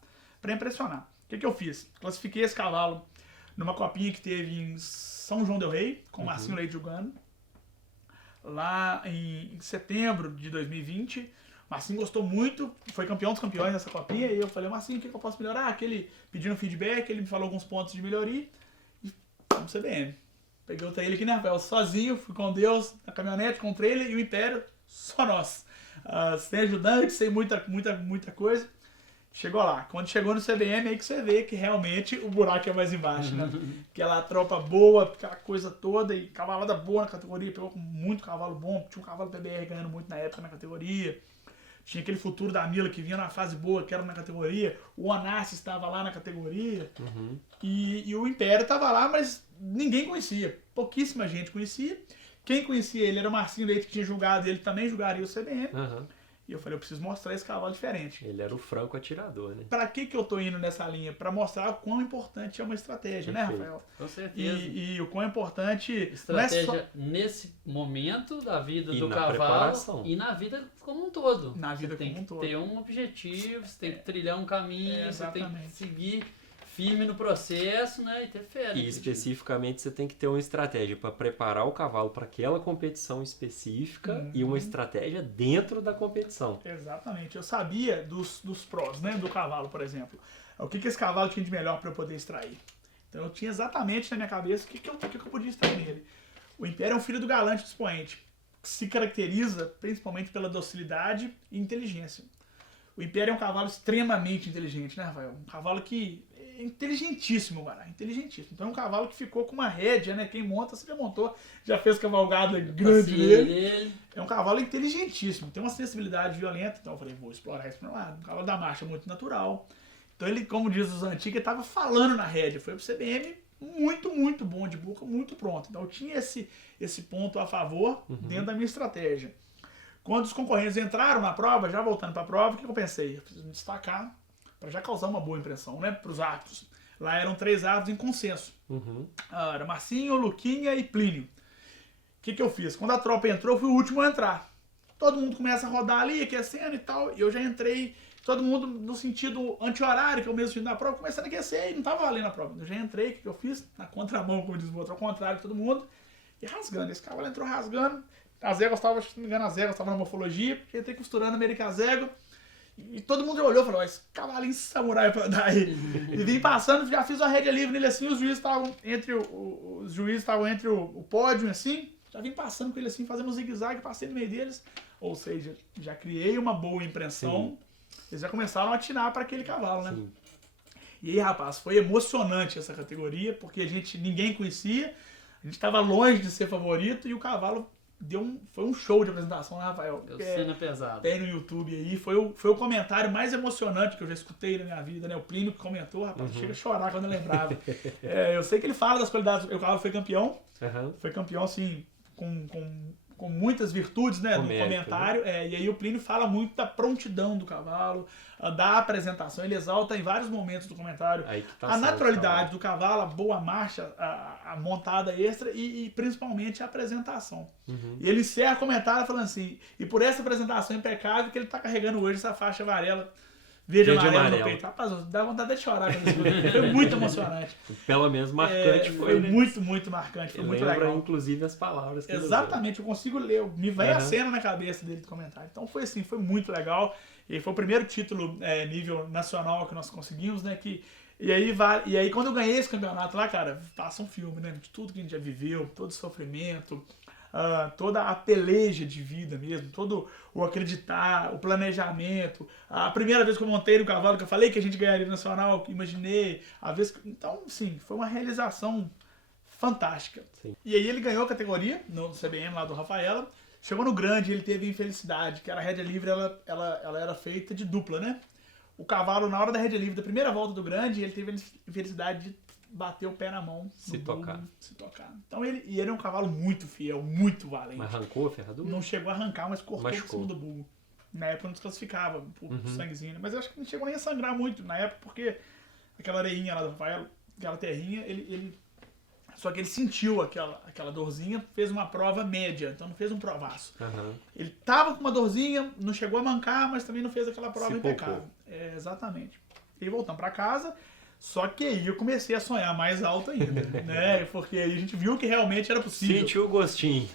impressionar. O que eu fiz? Classifiquei esse cavalo numa copinha que teve em São João del Rei, com o Marcinho Leite jogando. Lá em setembro de 2020. O Marcinho gostou muito, foi campeão dos campeões nessa copinha. E eu falei, Marcinho, o que eu posso melhorar? Ele pediu um feedback, ele me falou alguns pontos de melhoria. E vamos CBM. Peguei o trailer aqui, né, Rafael? Sozinho, fui com Deus, na caminhonete, com o trailer e o Império, só nós. Sem ajudante, sem muita coisa. Chegou lá. Quando chegou no CBM, aí que você vê que realmente o buraco é mais embaixo, né? Aquela tropa boa, aquela coisa toda, e cavalada boa na categoria, pegou com muito cavalo bom, tinha um cavalo PBR ganhando muito na época na categoria, tinha aquele futuro da Mila que vinha na fase boa, que era na categoria, o Onassis estava lá na categoria, e o Império estava lá, mas ninguém conhecia, pouquíssima gente conhecia. Quem conhecia ele era o Marcinho Leite, que tinha julgado, ele também julgaria o CBM. E eu falei, eu preciso mostrar esse cavalo diferente. Ele era o franco atirador, né? Pra que eu tô indo nessa linha? Pra mostrar o quão importante é uma estratégia, né, Rafael? Com certeza. E o quão importante... Estratégia não é só... nesse momento da vida do cavalo e na vida como um todo. Na vida como um todo. Você tem que ter um objetivo, você tem que trilhar um caminho, você tem que seguir firme no processo, né, e ter fé. E especificamente você tem que ter uma estratégia para preparar o cavalo para aquela competição específica e uma estratégia dentro da competição. Exatamente. Eu sabia dos prós, né, do cavalo, por exemplo. O que esse cavalo tinha de melhor para eu poder extrair. Então eu tinha exatamente na minha cabeça o que eu podia extrair nele. O Império é um filho do galante do expoente, que se caracteriza principalmente pela docilidade e inteligência. O Império é um cavalo extremamente inteligente, né, Rafael? Um cavalo que é inteligentíssimo, cara. Inteligentíssimo. Então é um cavalo que ficou com uma rédea, né? Quem monta, você já montou, já fez cavalgada grande nele. É um cavalo inteligentíssimo, tem uma sensibilidade violenta. Então eu falei, vou explorar isso pra lá. Um cavalo da marcha muito natural. Então ele, como diz os antigos, ele estava falando na rédea. Foi pro CBM muito bom, de boca, muito pronto. Então eu tinha esse ponto a favor dentro da minha estratégia. Quando os concorrentes entraram na prova, já voltando para a prova, o que eu pensei? Eu preciso me destacar para já causar uma boa impressão, né, para os árbitros. Lá eram 3 árbitros em consenso. Era Marcinho, Luquinha e Plínio. O que eu fiz? Quando a tropa entrou, eu fui o último a entrar. Todo mundo começa a rodar ali, aquecendo e tal, e eu já entrei, todo mundo no sentido anti-horário, que é o mesmo sentido da prova, começando a aquecer e não estava valendo a prova. Eu já entrei, o que eu fiz? Na contramão, como diz o outro, ao contrário de todo mundo, e rasgando. Esse cavalo entrou rasgando. As éguas estavam, se não me engano, as éguas estavam na morfologia, entrei costurando meio que as éguas, e todo mundo olhou e falou, esse cavalinho samurai pra dar aí. E vim passando, já fiz uma rédea livre nele assim, os juízes estavam entre o pódio, assim, já vim passando com ele assim, fazendo um zigue-zague, passei no meio deles, ou seja, já criei uma boa impressão eles já começaram a atinar para aquele cavalo, né? Sim. E aí, rapaz, foi emocionante essa categoria, porque ninguém conhecia, a gente estava longe de ser favorito e o cavalo foi um show de apresentação, né, Rafael? Deu cena pesada. Tem no YouTube aí, foi o comentário mais emocionante que eu já escutei na minha vida, né? O Plínio que comentou, rapaz, chega a chorar quando eu lembrava. Eu sei que ele fala das qualidades, o cavalo foi campeão, assim, com muitas virtudes, né, no comentário, né? E aí o Plínio fala muito da prontidão do cavalo, da apresentação, ele exalta em vários momentos do comentário a naturalidade do cavalo, a boa marcha, a montada extra e principalmente a apresentação. E ele encerra o comentário falando assim, e por essa apresentação impecável que ele tá carregando hoje essa faixa verde amarelo no peito. Rapaz, dá vontade de chorar quando isso foi muito emocionante. Pelo menos marcante foi, né? Muito, muito marcante, foi muito legal. Inclusive as palavras que exatamente, eu consigo ler, me vem a cena na cabeça dele do comentário. Então foi assim, foi muito legal. E foi o primeiro título nível nacional que nós conseguimos, né? E aí quando eu ganhei esse campeonato lá, cara, passa um filme, né? De tudo que a gente já viveu, todo o sofrimento, toda a peleja de vida mesmo, todo o acreditar, o planejamento. A primeira vez que eu montei no cavalo, que eu falei que a gente ganharia nacional, que imaginei, então, sim, foi uma realização fantástica. Sim. E aí ele ganhou a categoria no CBM lá do Rafaela. Chegou no grande, ele teve infelicidade, que a rédea livre ela era feita de dupla, né? O cavalo, na hora da rédea livre, da primeira volta do grande, ele teve a infelicidade de bater o pé na mão. Se tocar. Então ele é um cavalo muito fiel, muito valente. Mas arrancou a ferradura? Não chegou a arrancar, mas cortou por Machucou. cima do bulbo. Na época não desclassificava por sanguezinho. Mas eu acho que não chegou nem a sangrar muito na época, porque aquela areinha lá do Rafael, aquela terrinha, ele só que ele sentiu aquela dorzinha, fez uma prova média, então não fez um provaço. Ele tava com uma dorzinha, não chegou a mancar, mas também não fez aquela prova impecável. Exatamente. E voltamos pra casa, só que aí eu comecei a sonhar mais alto ainda, né? Porque aí a gente viu que realmente era possível. Sentiu o gostinho.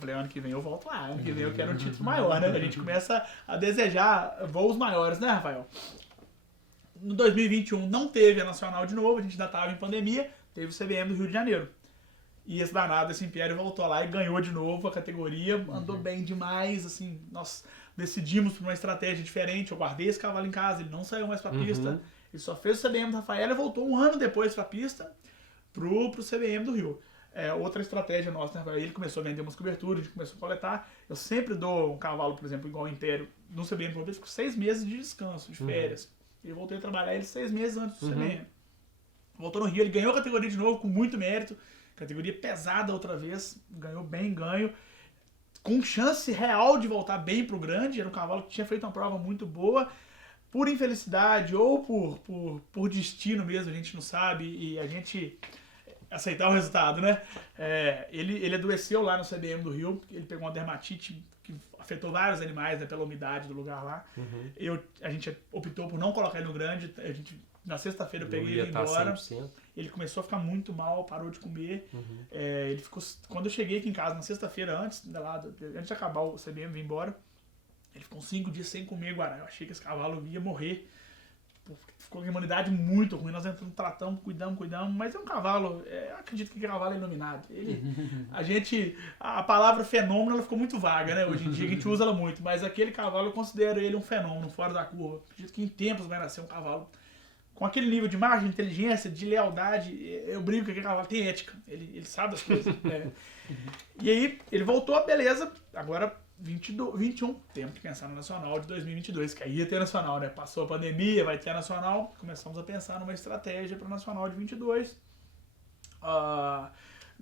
Falei, ano que vem eu volto lá, ano que vem eu quero um título maior, né? A gente começa a desejar voos maiores, né, Rafael? No 2021 não teve a Nacional de novo, a gente ainda tava em pandemia, teve o CBM do Rio de Janeiro. E esse danado, esse Império, voltou lá e ganhou de novo a categoria, andou bem demais, assim, nós decidimos por uma estratégia diferente, eu guardei esse cavalo em casa, ele não saiu mais pra pista, ele só fez o CBM do Rafaela e voltou um ano depois pra pista pro CBM do Rio. Outra estratégia nossa, né? Ele começou a vender umas coberturas, a gente começou a coletar, eu sempre dou um cavalo, por exemplo, igual o Império, no CBM do Rio, eu fico 6 meses de descanso, de férias, e eu voltei a trabalhar ele 6 meses antes do CBM. Voltou no Rio, ele ganhou a categoria de novo com muito mérito, categoria pesada outra vez, ganhou bem ganho, com chance real de voltar bem pro grande, era um cavalo que tinha feito uma prova muito boa, por infelicidade ou por destino mesmo, a gente não sabe, e a gente aceitar o resultado, né? Ele adoeceu lá no CBM do Rio, ele pegou uma dermatite que afetou vários animais, né, pela umidade do lugar lá. A gente optou por não colocar ele no grande, na sexta-feira eu peguei ele embora. 100%. Ele começou a ficar muito mal, parou de comer. Ele ficou, quando eu cheguei aqui em casa na sexta-feira, antes de acabar o CBM vir embora, ele ficou 5 dias sem comer guará. Eu achei que esse cavalo ia morrer. Ficou com a imunidade muito ruim. Nós entramos, tratamos, cuidamos, mas é um cavalo. Eu acredito que cavalo é iluminado. A palavra fenômeno ela ficou muito vaga, né? Hoje em dia a gente usa ela muito, mas aquele cavalo eu considero ele um fenômeno fora da curva. Acredito que em tempos vai nascer um cavalo com aquele nível de margem, de inteligência, de lealdade. Eu brinco que aquele cavalo tem ética. Ele sabe as coisas. E aí ele voltou, beleza. Agora 21, temos que pensar no Nacional de 2022, que aí ia ter Nacional, né? Passou a pandemia, vai ter Nacional, começamos a pensar numa estratégia para o Nacional de 22.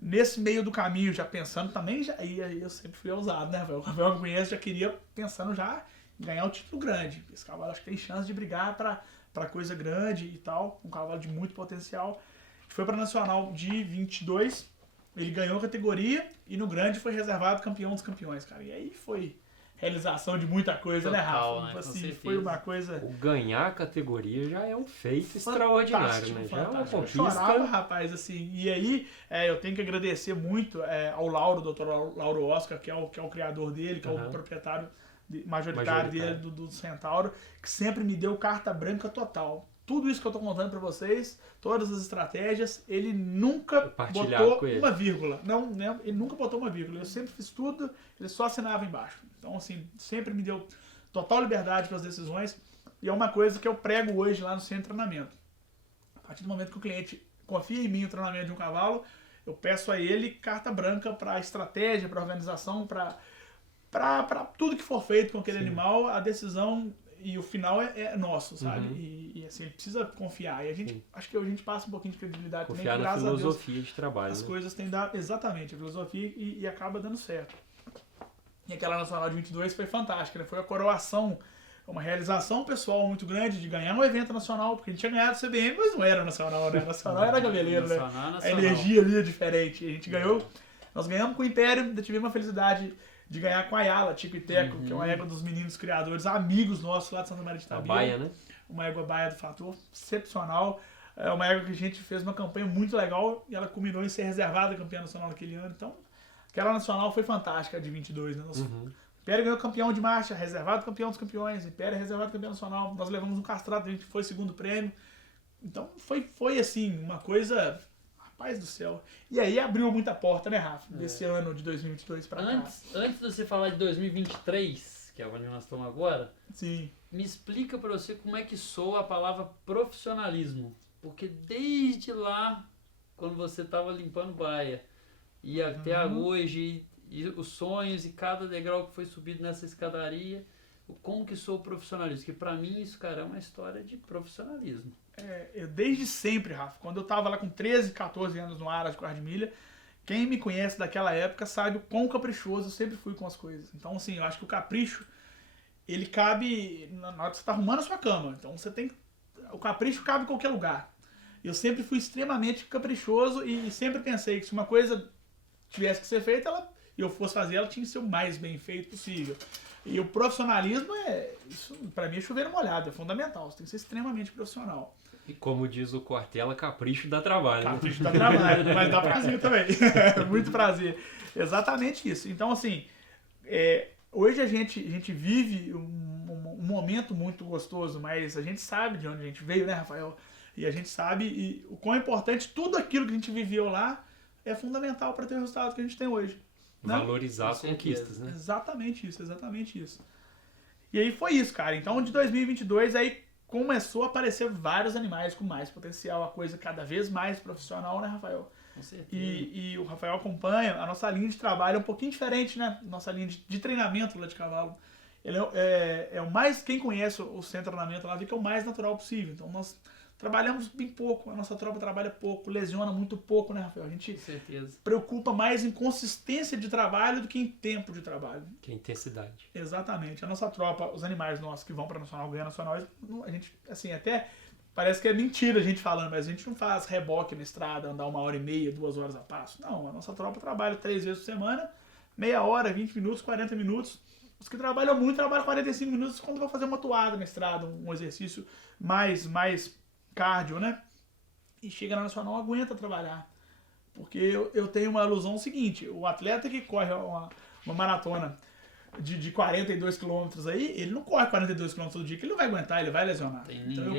Nesse meio do caminho, já pensando também, aí eu sempre fui ousado, né? O Rafael que conhece já queria, pensando já em ganhar o título grande. Esse cavalo acho que tem chance de brigar para coisa grande e tal, um cavalo de muito potencial. Foi para Nacional de 22, ele ganhou a categoria e no grande foi reservado campeão dos campeões, cara. E aí foi realização de muita coisa, total, né, Rafa? Né? Assim, foi uma coisa... O ganhar a categoria já é um feito extraordinário, né? Já é uma conquista. Eu chorava, rapaz, assim. E aí, eu tenho que agradecer muito ao Lauro, doutor Lauro Oscar, que é o criador dele, que é o proprietário majoritário dele, do Centauro, que sempre me deu carta branca total. Tudo isso que eu tô contando pra vocês, todas as estratégias, ele nunca botou uma vírgula. Não, né? Ele nunca botou uma vírgula. Eu sempre fiz tudo, ele só assinava embaixo. Então, assim, sempre me deu total liberdade para as decisões. E é uma coisa que eu prego hoje lá no centro de treinamento. A partir do momento que o cliente confia em mim o treinamento de um cavalo, eu peço a ele carta branca para estratégia, para organização, para tudo que for feito com aquele animal, a decisão e o final é nosso, sabe? E assim, ele precisa confiar. E a gente, acho que a gente passa um pouquinho de credibilidade confiar também, na graças filosofia a Deus, de trabalho. as coisas têm dado exatamente a filosofia e acaba dando certo. E aquela Nacional de 22 foi fantástica, né? Foi a coroação, uma realização pessoal muito grande de ganhar um evento nacional, porque a gente tinha ganhado o CBM, mas não era nacional, né? Nacional era Gameleiro, né? A energia ali é diferente. A gente ganhou, nós ganhamos com o Império, ainda tivemos a felicidade de ganhar com a Ayala, Tico e Teco, que é uma égua dos meninos criadores, amigos nossos lá de Santa Maria de Itabira. Uma baia, né? Uma égua baia do Fator, excepcional. É uma égua que a gente fez uma campanha muito legal e ela culminou em ser reservada campeã nacional naquele ano. Então, aquela nacional foi fantástica, a de 22, né? Império ganhou campeão de marcha, reservado campeão dos campeões, Império reservado campeão nacional. Nós levamos um castrado, a gente foi segundo prêmio. Então, foi assim, uma coisa... Rapaz do céu. E aí abriu muita porta, né, Rafa? Desse ano de 2022 pra cá. Antes de você falar de 2023, que é onde nós estamos agora, Sim. Me explica pra você como é que soa a palavra profissionalismo. Porque desde lá, quando você estava limpando baia, e até hoje, e os sonhos e cada degrau que foi subido nessa escadaria, como que soa o profissionalismo? Porque pra mim isso, cara, é uma história de profissionalismo. Eu desde sempre, Rafa, quando eu tava lá com 13, 14 anos no Aras de quarta de milha, quem me conhece daquela época sabe o quão caprichoso eu sempre fui com as coisas. Então, assim, eu acho que o capricho, ele cabe na hora que você tá arrumando a sua cama. Então, o capricho cabe em qualquer lugar. Eu sempre fui extremamente caprichoso e sempre pensei que se uma coisa tivesse que ser feita, e eu fosse fazer, ela tinha que ser o mais bem feito possível. E o profissionalismo isso pra mim é chover molhado, é fundamental, você tem que ser extremamente profissional. E como diz o Cortella, capricho dá trabalho. Capricho dá trabalho, mas dá prazer também. Muito prazer. Exatamente isso. Então, assim, hoje a gente vive um momento muito gostoso, mas a gente sabe de onde a gente veio, né, Rafael? E a gente sabe o quão importante tudo aquilo que a gente viveu lá é fundamental para ter o resultado que a gente tem hoje. Né? Valorizar as conquistas, né? Exatamente isso. E aí foi isso, cara. Então, de 2022, aí começou a aparecer vários animais com mais potencial, a coisa cada vez mais profissional, né, Rafael? Com certeza. E o Rafael acompanha, a nossa linha de trabalho é um pouquinho diferente, né? Nossa linha de treinamento lá de cavalo. Ele é o mais, quem conhece o centro de treinamento lá, vê que é o mais natural possível. Então, nós trabalhamos bem pouco, a nossa tropa trabalha pouco, lesiona muito pouco, né, Rafael? A gente preocupa mais em consistência de trabalho do que em tempo de trabalho. Que é intensidade. Exatamente. A nossa tropa, os animais nossos que vão para Nacional, ganham Nacional, a gente, assim, até parece que é mentira a gente falando, mas a gente não faz reboque na estrada, andar 1h30, 2 horas a passo. Não, a nossa tropa trabalha 3 vezes por semana, meia hora, 20 minutos, 40 minutos. Os que trabalham muito trabalham 45 minutos quando vão fazer uma toada na estrada, um exercício mais cardio, né? E chega na Nacional, aguenta trabalhar. Porque eu tenho uma ilusão seguinte, o atleta que corre uma maratona de 42 km aí, ele não corre 42 km todo dia, que ele não vai aguentar, ele vai lesionar. Então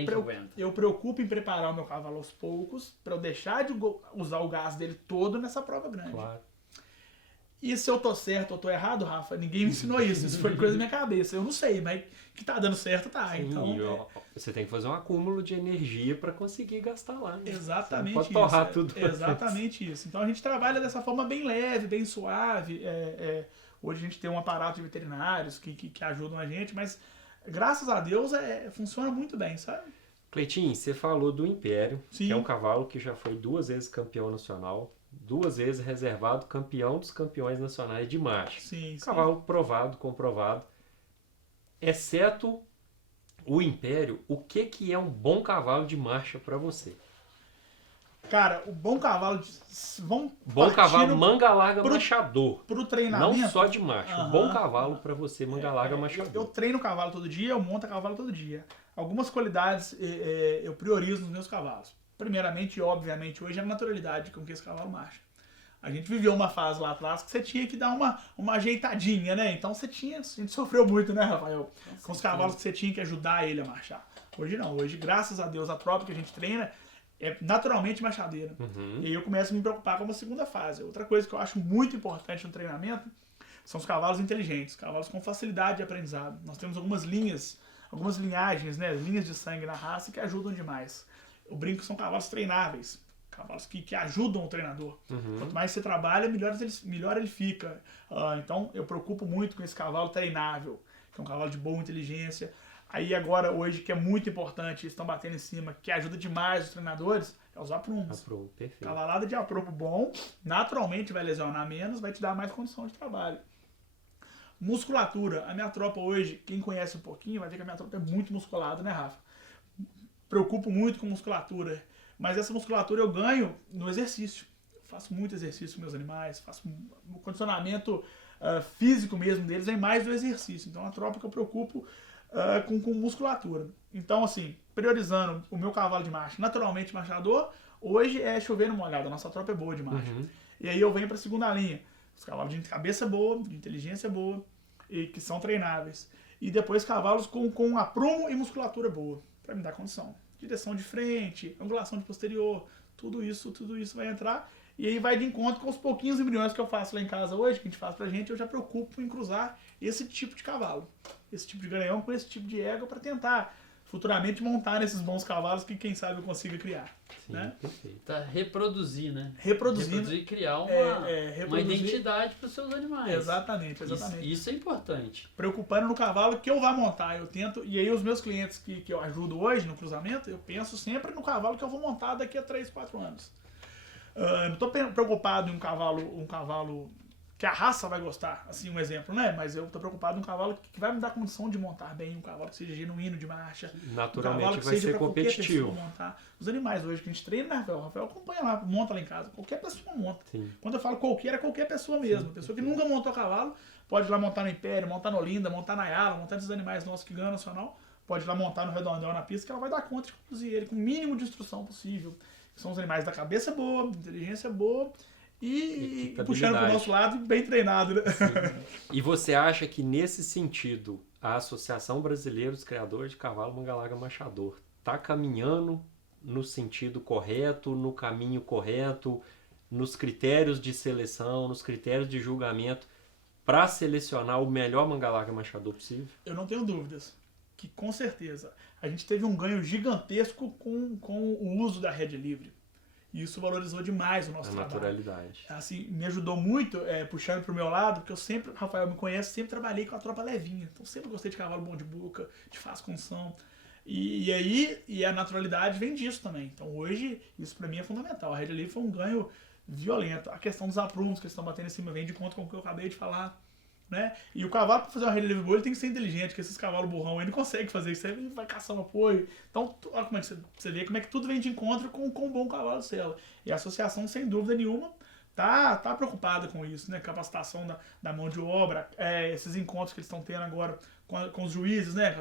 eu preocupo em preparar o meu cavalo aos poucos, para eu deixar de usar o gás dele todo nessa prova grande. Claro. E se eu tô certo ou tô errado, Rafa, ninguém me ensinou isso. Isso foi coisa da minha cabeça. Eu não sei, mas que tá dando certo, tá. Sim, então, você tem que fazer um acúmulo de energia para conseguir gastar lá. Né? Exatamente pode torrar tudo. Exatamente isso. Então a gente trabalha dessa forma bem leve, bem suave. Hoje a gente tem um aparato de veterinários que ajudam a gente, mas graças a Deus funciona muito bem, sabe? Cleitinho, você falou do Império, Sim. que é um cavalo que já foi 2 vezes campeão nacional, 2 vezes reservado campeão dos campeões nacionais de marcha. Sim, cavalo provado, comprovado. Exceto o Império, o que é um bom cavalo de marcha para você? Cara, o bom cavalo... Bom cavalo manga larga machador. Pro treinamento... Não só de marcha. Bom cavalo para você, manga larga machador. Eu treino cavalo todo dia, eu monto cavalo todo dia. Algumas qualidades eu priorizo nos meus cavalos. Primeiramente, e obviamente, hoje é a naturalidade com que esse cavalo marcha. A gente viveu uma fase lá atrás que você tinha que dar uma ajeitadinha, né? Então a gente sofreu muito, né, Rafael? Com os cavalos que você tinha que ajudar ele a marchar. Hoje não. Hoje, graças a Deus, a tropa que a gente treina é naturalmente machadeira. E aí eu começo a me preocupar com uma segunda fase. Outra coisa que eu acho muito importante no treinamento são os cavalos inteligentes, cavalos com facilidade de aprendizado. Nós temos algumas algumas linhagens, né, linhas de sangue na raça que ajudam demais. Eu brinco que são cavalos treináveis, cavalos que ajudam o treinador. Quanto mais você trabalha, melhor ele fica. Então eu preocupo muito com esse cavalo treinável, que é um cavalo de boa inteligência. Aí agora, hoje, que é muito importante, eles estão batendo em cima, que ajuda demais os treinadores, é os aprumos. Aprumo, perfeito. Cavalada de aprumo bom, naturalmente vai lesionar menos, vai te dar mais condição de trabalho. Musculatura. A minha tropa hoje, quem conhece um pouquinho, vai ver que a minha tropa é muito musculada, né, Rafa? Preocupo muito com musculatura, mas essa musculatura eu ganho no exercício. Eu faço muito exercício com meus animais, faço o condicionamento físico mesmo deles, vem mais do exercício. Então, é uma tropa que eu preocupo com musculatura. Então, assim, priorizando o meu cavalo de marcha, naturalmente marchador, hoje é chover no molhado, a nossa tropa é boa de marcha. E aí eu venho para a segunda linha, os cavalos de cabeça boa, de inteligência boa, e que são treináveis. E depois cavalos com aprumo e musculatura boa, para me dar condição. Direção de frente, angulação de posterior, tudo isso vai entrar. E aí vai de encontro com os pouquinhos embriões que eu faço lá em casa hoje, que a gente faz pra gente, eu já preocupo em cruzar esse tipo de cavalo, esse tipo de garanhão com esse tipo de égua para tentar futuramente montar nesses bons cavalos que quem sabe eu consiga criar. Sim, né? perfeito. Tá, reproduzir, né? Reproduzindo. Reproduzir e criar uma reproduzir. identidade para os seus animais. Exatamente. Isso é importante. Preocupando no cavalo que eu vou montar, eu tento, e aí os meus clientes que eu ajudo hoje no cruzamento, eu penso sempre no cavalo que eu vou montar daqui a 3, 4 anos. Eu não estou preocupado em um cavalo que a raça vai gostar, assim, um exemplo, né? Mas eu estou preocupado em um cavalo que vai me dar condição de montar bem, um cavalo que seja genuíno de marcha. Naturalmente vai ser competitivo. Montar. Os animais hoje que a gente treina, né, Rafael? O Rafael acompanha lá, monta lá em casa. Qualquer pessoa monta. Sim. Quando eu falo qualquer, é qualquer pessoa mesmo. Pessoa que nunca montou cavalo, pode ir lá montar no Império, montar no Olinda, montar na Yala, montar nesses animais nossos que ganham nacional, pode ir lá montar no Redondão na pista, que ela vai dar conta de conduzir ele com o mínimo de instrução possível. São os animais da cabeça boa, inteligência boa e puxando para o nosso lado, bem treinado, né? E você acha que nesse sentido a Associação Brasileira dos Criadores de Cavalo Manga-Larga Manchador está caminhando no sentido correto, no caminho correto, nos critérios de seleção, nos critérios de julgamento para selecionar o melhor Manga-Larga Manchador possível? Eu não tenho dúvidas que, com certeza, a gente teve um ganho gigantesco com o uso da rede livre. E isso valorizou demais o nosso trabalho. A naturalidade. Assim, me ajudou muito, puxando pro meu lado, porque eu sempre, Rafael me conhece, sempre trabalhei com a tropa levinha. Então sempre gostei de cavalo bom de boca, de fácil condução. E a naturalidade vem disso também. Então hoje, isso pra mim é fundamental. A rede livre foi um ganho violento. A questão dos aprumos que eles estão batendo em cima vem de conta com o que eu acabei de falar. Né? E o cavalo, para fazer uma rede livre boa, ele tem que ser inteligente, porque esses cavalos burrão aí não conseguem fazer isso, ele vai caçar um apoio. Então, olha como é que você vê como é que tudo vem de encontro com um bom cavalo de sela. E a associação, sem dúvida nenhuma, tá preocupada com isso, né? Capacitação da mão de obra, esses encontros que eles estão tendo agora com os juízes, né?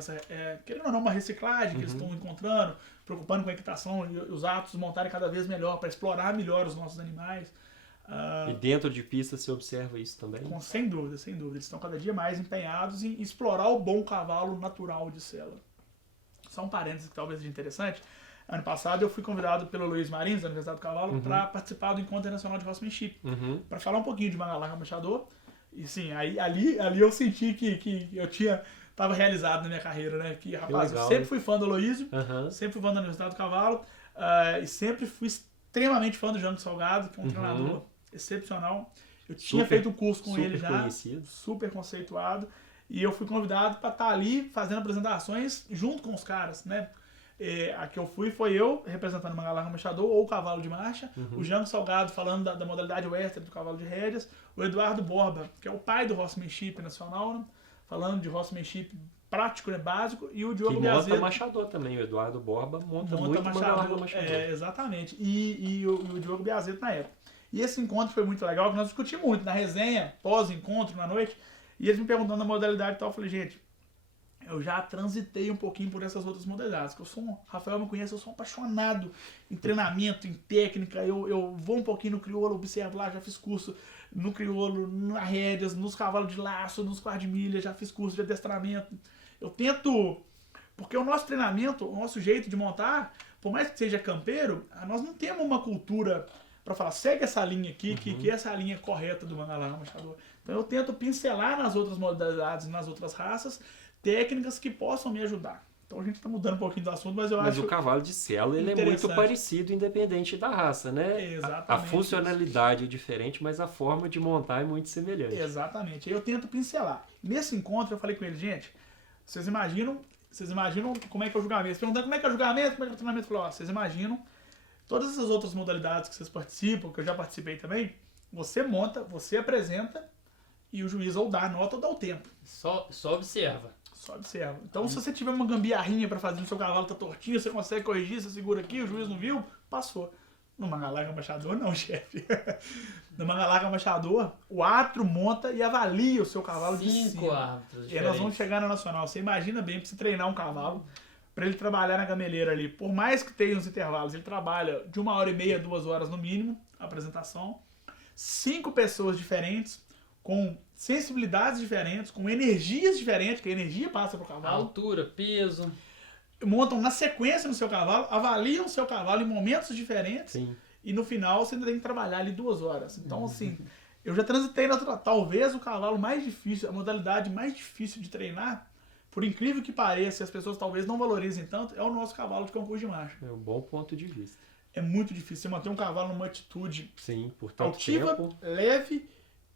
Querendo ou não, uma reciclagem que eles estão encontrando, preocupando com a equitação e os atos montarem cada vez melhor, para explorar melhor os nossos animais. E dentro de pista você observa isso também? Sem dúvida. Eles estão cada dia mais empenhados em explorar o bom cavalo natural de sela. Só um parênteses que talvez seja interessante. Ano passado eu fui convidado pelo Luiz Marins, da Universidade do Cavalo, para participar do Encontro Internacional de Horsemanship. Para falar um pouquinho de Manga-Larga Manchador. E sim, ali eu senti que eu estava realizado na minha carreira, né? Que, rapaz, legal, eu sempre fui fã do Aloysio, sempre fui fã da Universidade do Cavalo, e sempre fui extremamente fã do Jango Salgado, que é um treinador excepcional. Eu tinha feito um curso com ele já, conhecido. super conceituado, e eu fui convidado para estar ali fazendo apresentações junto com os caras, né? A que eu fui foi eu representando o Manga-Larga Manchador ou o cavalo de marcha, o Jango Salgado falando da modalidade western do cavalo de rédeas, o Eduardo Borba, que é o pai do horsemanship nacional, né? Falando de horsemanship prático, né? Básico, e o Diogo Biazeto. Monta Machador também, o Eduardo Borba monta muito Manga-Larga Manchador. Exatamente, e o Diogo Biazeto na época. E esse encontro foi muito legal, que nós discutimos muito na resenha, pós-encontro, na noite, e eles me perguntando a modalidade e tal, eu falei, gente, eu já transitei um pouquinho por essas outras modalidades, que Rafael me conhece, eu sou um apaixonado em treinamento, em técnica, eu vou um pouquinho no crioulo, observo lá, já fiz curso no crioulo, na rédeas, nos cavalos de laço, nos quartos de milha, já fiz curso de adestramento. Eu tento, porque o nosso treinamento, o nosso jeito de montar, por mais que seja campeiro, nós não temos uma cultura para falar, segue essa linha aqui, que essa é a linha correta do Manga-Larga Manchador. Então eu tento pincelar nas outras modalidades, nas outras raças, técnicas que possam me ajudar. Então a gente está mudando um pouquinho do assunto, mas eu Mas acho o cavalo de sela, ele é muito interessante. parecido, independente da raça, né? Exatamente A funcionalidade é diferente, mas a forma de montar é muito semelhante. Exatamente. Aí eu tento pincelar. Nesse encontro eu falei com ele, gente, vocês imaginam como é que é o julgamento? Eles perguntando como é que é o julgamento, como é que é o treinamento. Eu falei, ó, vocês imaginam todas essas outras modalidades que vocês participam, que eu já participei também, você monta, você apresenta e o juiz ou dá a nota ou dá o tempo. Só observa. Só observa. Então, se você tiver uma gambiarrinha pra fazer no seu cavalo, tá tortinho, você consegue corrigir, você segura aqui, o juiz não viu, passou. No manga larga machador, não, chefe. No manga larga machador, o árbitro monta e avalia o seu cavalo de cima. 5 árbitros E aí nós vamos chegar na nacional. Você imagina bem, pra você treinar um cavalo, pra ele trabalhar na gameleira ali, por mais que tenha os intervalos, ele trabalha de 1h30 a 2 horas no mínimo, a apresentação. 5 pessoas diferentes, com sensibilidades diferentes, com energias diferentes, que a energia passa pro cavalo. Altura, peso. Montam na sequência no seu cavalo, avaliam o seu cavalo em momentos diferentes. Sim. E no final você ainda tem que trabalhar ali 2 horas. Então, assim, eu já transitei talvez o cavalo mais difícil, a modalidade mais difícil de treinar, por incrível que pareça, as pessoas talvez não valorizem tanto, é o nosso cavalo de concurso de marcha. É um bom ponto de vista. É muito difícil você manter um cavalo numa atitude Sim, por tanto altiva, tempo, leve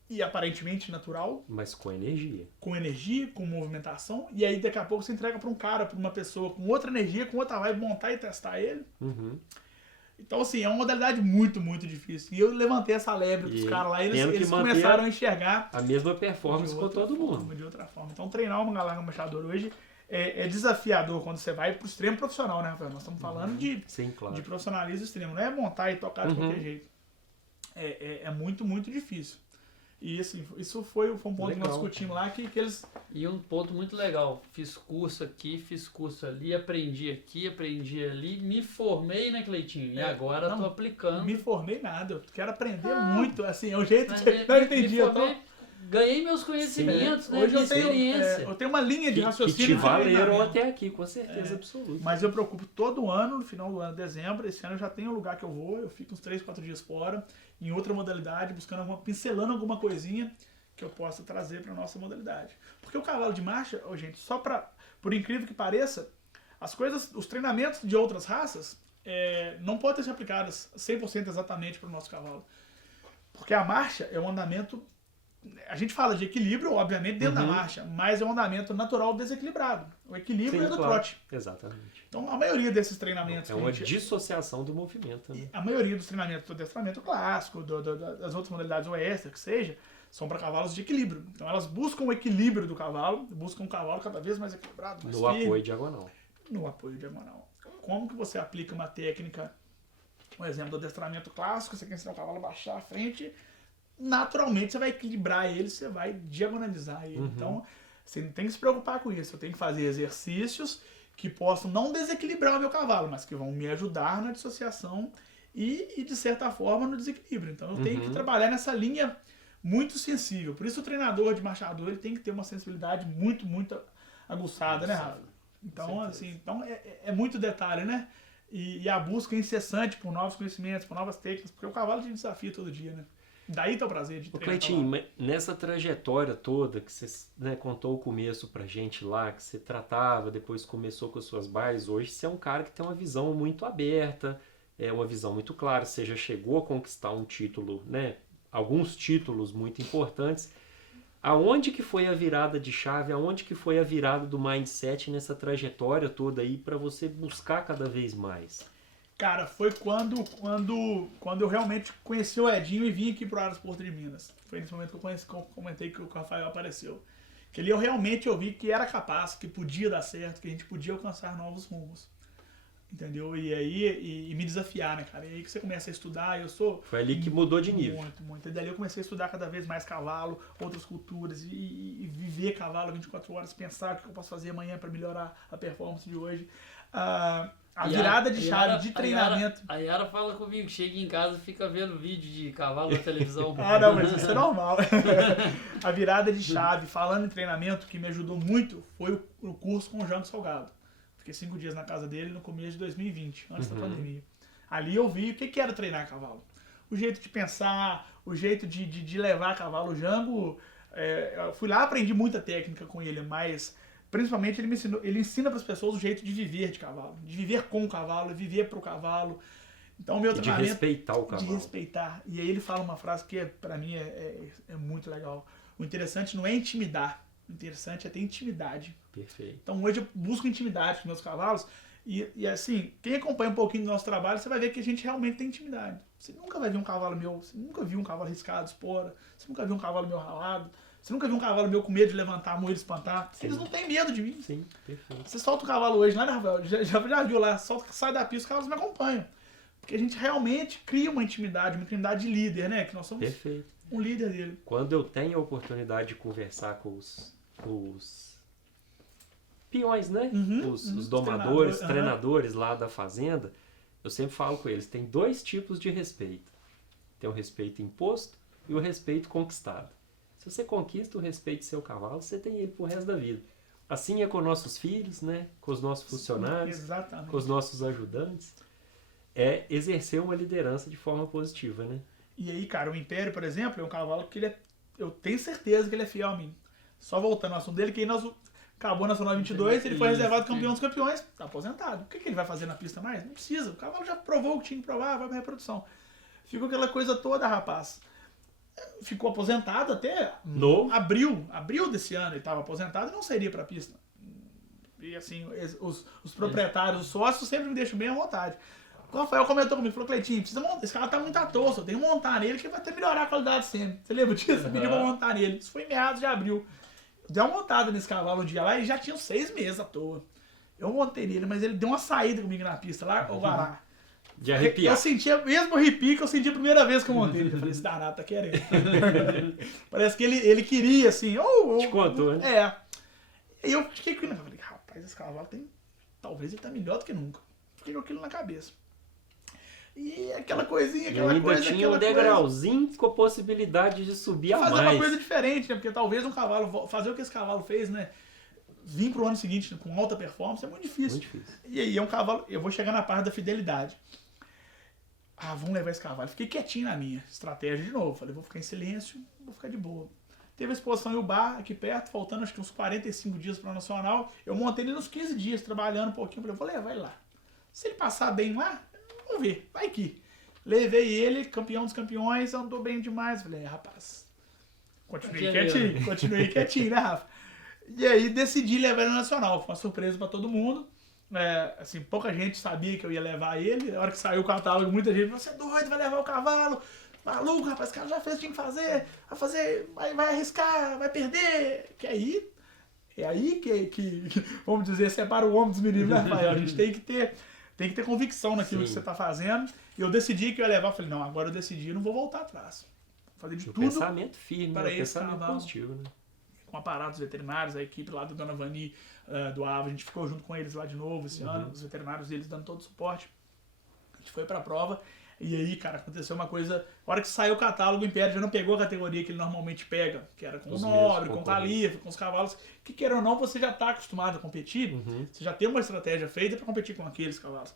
e aparentemente natural, mas com energia. com energia, com movimentação, e aí daqui a pouco você entrega para um cara, para uma pessoa com outra energia, com outra vibe, montar e testar ele. Uhum. Então, assim, é uma modalidade muito, muito difícil. E eu levantei essa lebre pros E caras lá, e tendo que eles manter começaram a enxergar A mesma performance com todo mundo. de outra forma. Então, treinar uma galarga machador hoje é desafiador quando você vai pro extremo profissional, né, Rafael? Nós estamos falando Sim, claro. de profissionalismo extremo, não é montar e tocar de qualquer jeito. É muito, muito difícil. E assim, isso foi um ponto que nós discutimos lá, que eles... E um ponto muito legal, fiz curso aqui, fiz curso ali, aprendi aqui, aprendi ali, me formei, né, Cleitinho? E agora tô aplicando. Me formei nada, eu quero aprender muito, assim, é o jeito Mas de... Não entendi, me formei, ganhei meus conhecimentos, né, Hoje minha eu tenho, experiência. eu tenho uma linha de Que raciocínio. te de valeram treinamento. até aqui, com certeza absoluta. Mas eu preocupo todo ano, no final do ano, dezembro, esse ano eu já tenho um lugar que eu vou, eu fico uns 3, 4 dias fora, em outra modalidade, pincelando alguma coisinha que eu possa trazer para nossa modalidade. Porque o cavalo de marcha, gente, por incrível que pareça, os treinamentos de outras raças não podem ser aplicados 100% exatamente para o nosso cavalo. Porque a marcha é um andamento, a gente fala de equilíbrio, obviamente, dentro da marcha, mas é um andamento natural desequilibrado. O equilíbrio é do trote. Exatamente. Então, a maioria desses treinamentos... É uma dissociação do movimento. Né? A maioria dos treinamentos do adestramento clássico, das outras modalidades OESTA, que seja, são para cavalos de equilíbrio. Então elas buscam o equilíbrio do cavalo, buscam um cavalo cada vez mais equilibrado, mais No firme, apoio diagonal. No apoio diagonal. Como que você aplica uma técnica, um exemplo do adestramento clássico, você quer ensinar o cavalo a baixar a frente, naturalmente você vai equilibrar ele, você vai diagonalizar ele. Então você não tem que se preocupar com isso. Eu tenho que fazer exercícios que possam não desequilibrar o meu cavalo, mas que vão me ajudar na dissociação e de certa forma, no desequilíbrio. Então eu tenho que trabalhar nessa linha muito sensível. Por isso o treinador de marchador ele tem que ter uma sensibilidade muito, muito aguçada, né, Rafa? Então, assim, é muito detalhe, né? E a busca incessante por novos conhecimentos, por novas técnicas, porque o cavalo te desafia todo dia, né? Daí tá o prazer de treinar. Cleitinho, nessa trajetória toda que você contou o começo pra gente lá, que você tratava, depois começou com as suas bases, hoje você é um cara que tem uma visão muito aberta, uma visão muito clara, você já chegou a conquistar um título, né? Alguns títulos muito importantes. Aonde que foi a virada de chave? Aonde que foi a virada do mindset nessa trajetória toda aí para você buscar cada vez mais? Cara, foi quando eu realmente conheci o Edinho e vim aqui pro Aeroporto de Minas. Foi nesse momento que eu comentei que o Rafael apareceu. Que ali eu realmente vi que era capaz, que podia dar certo, que a gente podia alcançar novos rumos. Entendeu? E aí, me desafiar, né, cara? E aí que você começa a estudar, Foi ali que mudou de nível. Muito, muito. E dali eu comecei a estudar cada vez mais cavalo, outras culturas, e viver cavalo 24 horas, pensar o que eu posso fazer amanhã para melhorar a performance de hoje. A virada de chave de treinamento. A Yara fala comigo, chega em casa e fica vendo vídeo de cavalo na televisão. Não, mas isso é normal. A virada de chave, falando em treinamento, que me ajudou muito, foi o curso com o Jango Salgado. Fiquei 5 dias na casa dele no começo de 2020, antes da pandemia. Ali eu vi o que era treinar cavalo. O jeito de pensar, o jeito de levar cavalo. O Jango, eu fui lá, aprendi muita técnica com ele, mas Principalmente ele ensina para as pessoas o jeito de viver de cavalo, de viver com o cavalo, viver para o cavalo. Então o meu treinamento... De respeitar o cavalo. De respeitar. E aí ele fala uma frase que para mim é muito legal. O interessante não é intimidar, o interessante é ter intimidade. Perfeito. Então hoje eu busco intimidade com meus cavalos e assim, quem acompanha um pouquinho do nosso trabalho, você vai ver que a gente realmente tem intimidade. Você nunca vai ver um cavalo meu, você nunca viu um cavalo riscado, espora, você nunca viu um cavalo meu ralado, você nunca viu um cavalo meu com medo de levantar a moer e espantar. Sim. Eles não têm medo de mim. Sim, perfeito. Você solta o cavalo hoje lá, né, Rafael? Já viu lá, sai da pista, os cavalos me acompanham. Porque a gente realmente cria uma intimidade de líder, né? Que nós somos perfeito. Um líder dele. Quando eu tenho a oportunidade de conversar com os peões, né? Os domadores, treinadores lá da fazenda, eu sempre falo com eles, tem 2 tipos de respeito. Tem o respeito imposto e o respeito conquistado. Se você conquista o respeito do seu cavalo, você tem ele pro resto da vida. Assim é com nossos filhos, né? Com os nossos funcionários, exatamente. Com os nossos ajudantes. É exercer uma liderança de forma positiva, né? E aí, cara, o Império, por exemplo, é um cavalo que eu tenho certeza que ele é fiel a mim. Só voltando ao assunto dele, que aí acabou a Nacional 22, ele foi reservado campeão dos campeões, tá aposentado. O que ele vai fazer na pista mais? Não precisa, o cavalo já provou o que tinha que provar, vai pra reprodução. Ficou aquela coisa toda, rapaz. Ficou aposentado até abril desse ano, ele estava aposentado e não sairia pra pista. E assim, os proprietários, os sócios sempre me deixam bem à vontade. O Rafael comentou comigo, falou, Cleitinho, esse cara tá muito à toa, eu tenho que montar nele que vai até melhorar a qualidade sempre. Você lembra disso? Você pediu pra montar nele. Isso foi em meados de abril. Eu dei uma montada nesse cavalo um dia lá e já tinha 6 meses à toa. Eu montei nele, mas ele deu uma saída comigo na pista lá, o Vará. De arrepiar. Eu sentia o mesmo arrepio que eu senti a primeira vez que eu montei ele. Eu falei, esse danado tá querendo. Parece que ele queria, assim. Te contou, né? É. E eu fiquei com ele. Eu falei, rapaz, esse cavalo talvez ele tá melhor do que nunca. Fiquei com aquilo na cabeça. E aquela coisinha, tinha um degrauzinho com a possibilidade de subir a mais. Fazer uma coisa diferente, né? Porque talvez um cavalo, fazer o que esse cavalo fez, né? Vir pro ano seguinte com alta performance é muito difícil. Muito difícil. E aí é um cavalo, eu vou chegar na parte da fidelidade. Vamos levar esse cavalo. Fiquei quietinho na minha estratégia de novo. Falei, vou ficar em silêncio, vou ficar de boa. Teve a exposição em Ubá, aqui perto, faltando acho que uns 45 dias para o Nacional. Eu montei ele nos 15 dias, trabalhando um pouquinho. Falei, vou levar ele lá. Se ele passar bem lá, vamos ver, vai que. Levei ele, campeão dos campeões, andou bem demais. Falei, rapaz, continuei quietinho, né, Rafa? E aí decidi levar ele no Nacional. Foi uma surpresa para todo mundo. Assim, pouca gente sabia que eu ia levar ele. Na hora que saiu o catálogo, muita gente falou, você é doido, vai levar o cavalo? Maluco, rapaz, esse cara já fez o que tinha que fazer, vai arriscar, vai perder. Que aí, é aí que vamos dizer, separa o homem dos meninos, né, Rafael? A gente tem que ter convicção naquilo que você está fazendo. E eu decidi que eu ia levar, falei, não, agora eu decidi, não vou voltar atrás. Vou fazer de tudo. Pensamento firme, para esse pensamento cavalo positivo, né? Com aparatos veterinários, a equipe lá do Dona Vani, do Ava, a gente ficou junto com eles lá de novo esse ano, os veterinários deles dando todo o suporte. A gente foi pra prova. E aí, cara, aconteceu uma coisa. Na hora que saiu o catálogo, o Império já não pegou a categoria que ele normalmente pega, que era com o Nobre, com o Califa, com os cavalos. Que queira ou não, você já está acostumado a competir, você já tem uma estratégia feita para competir com aqueles cavalos.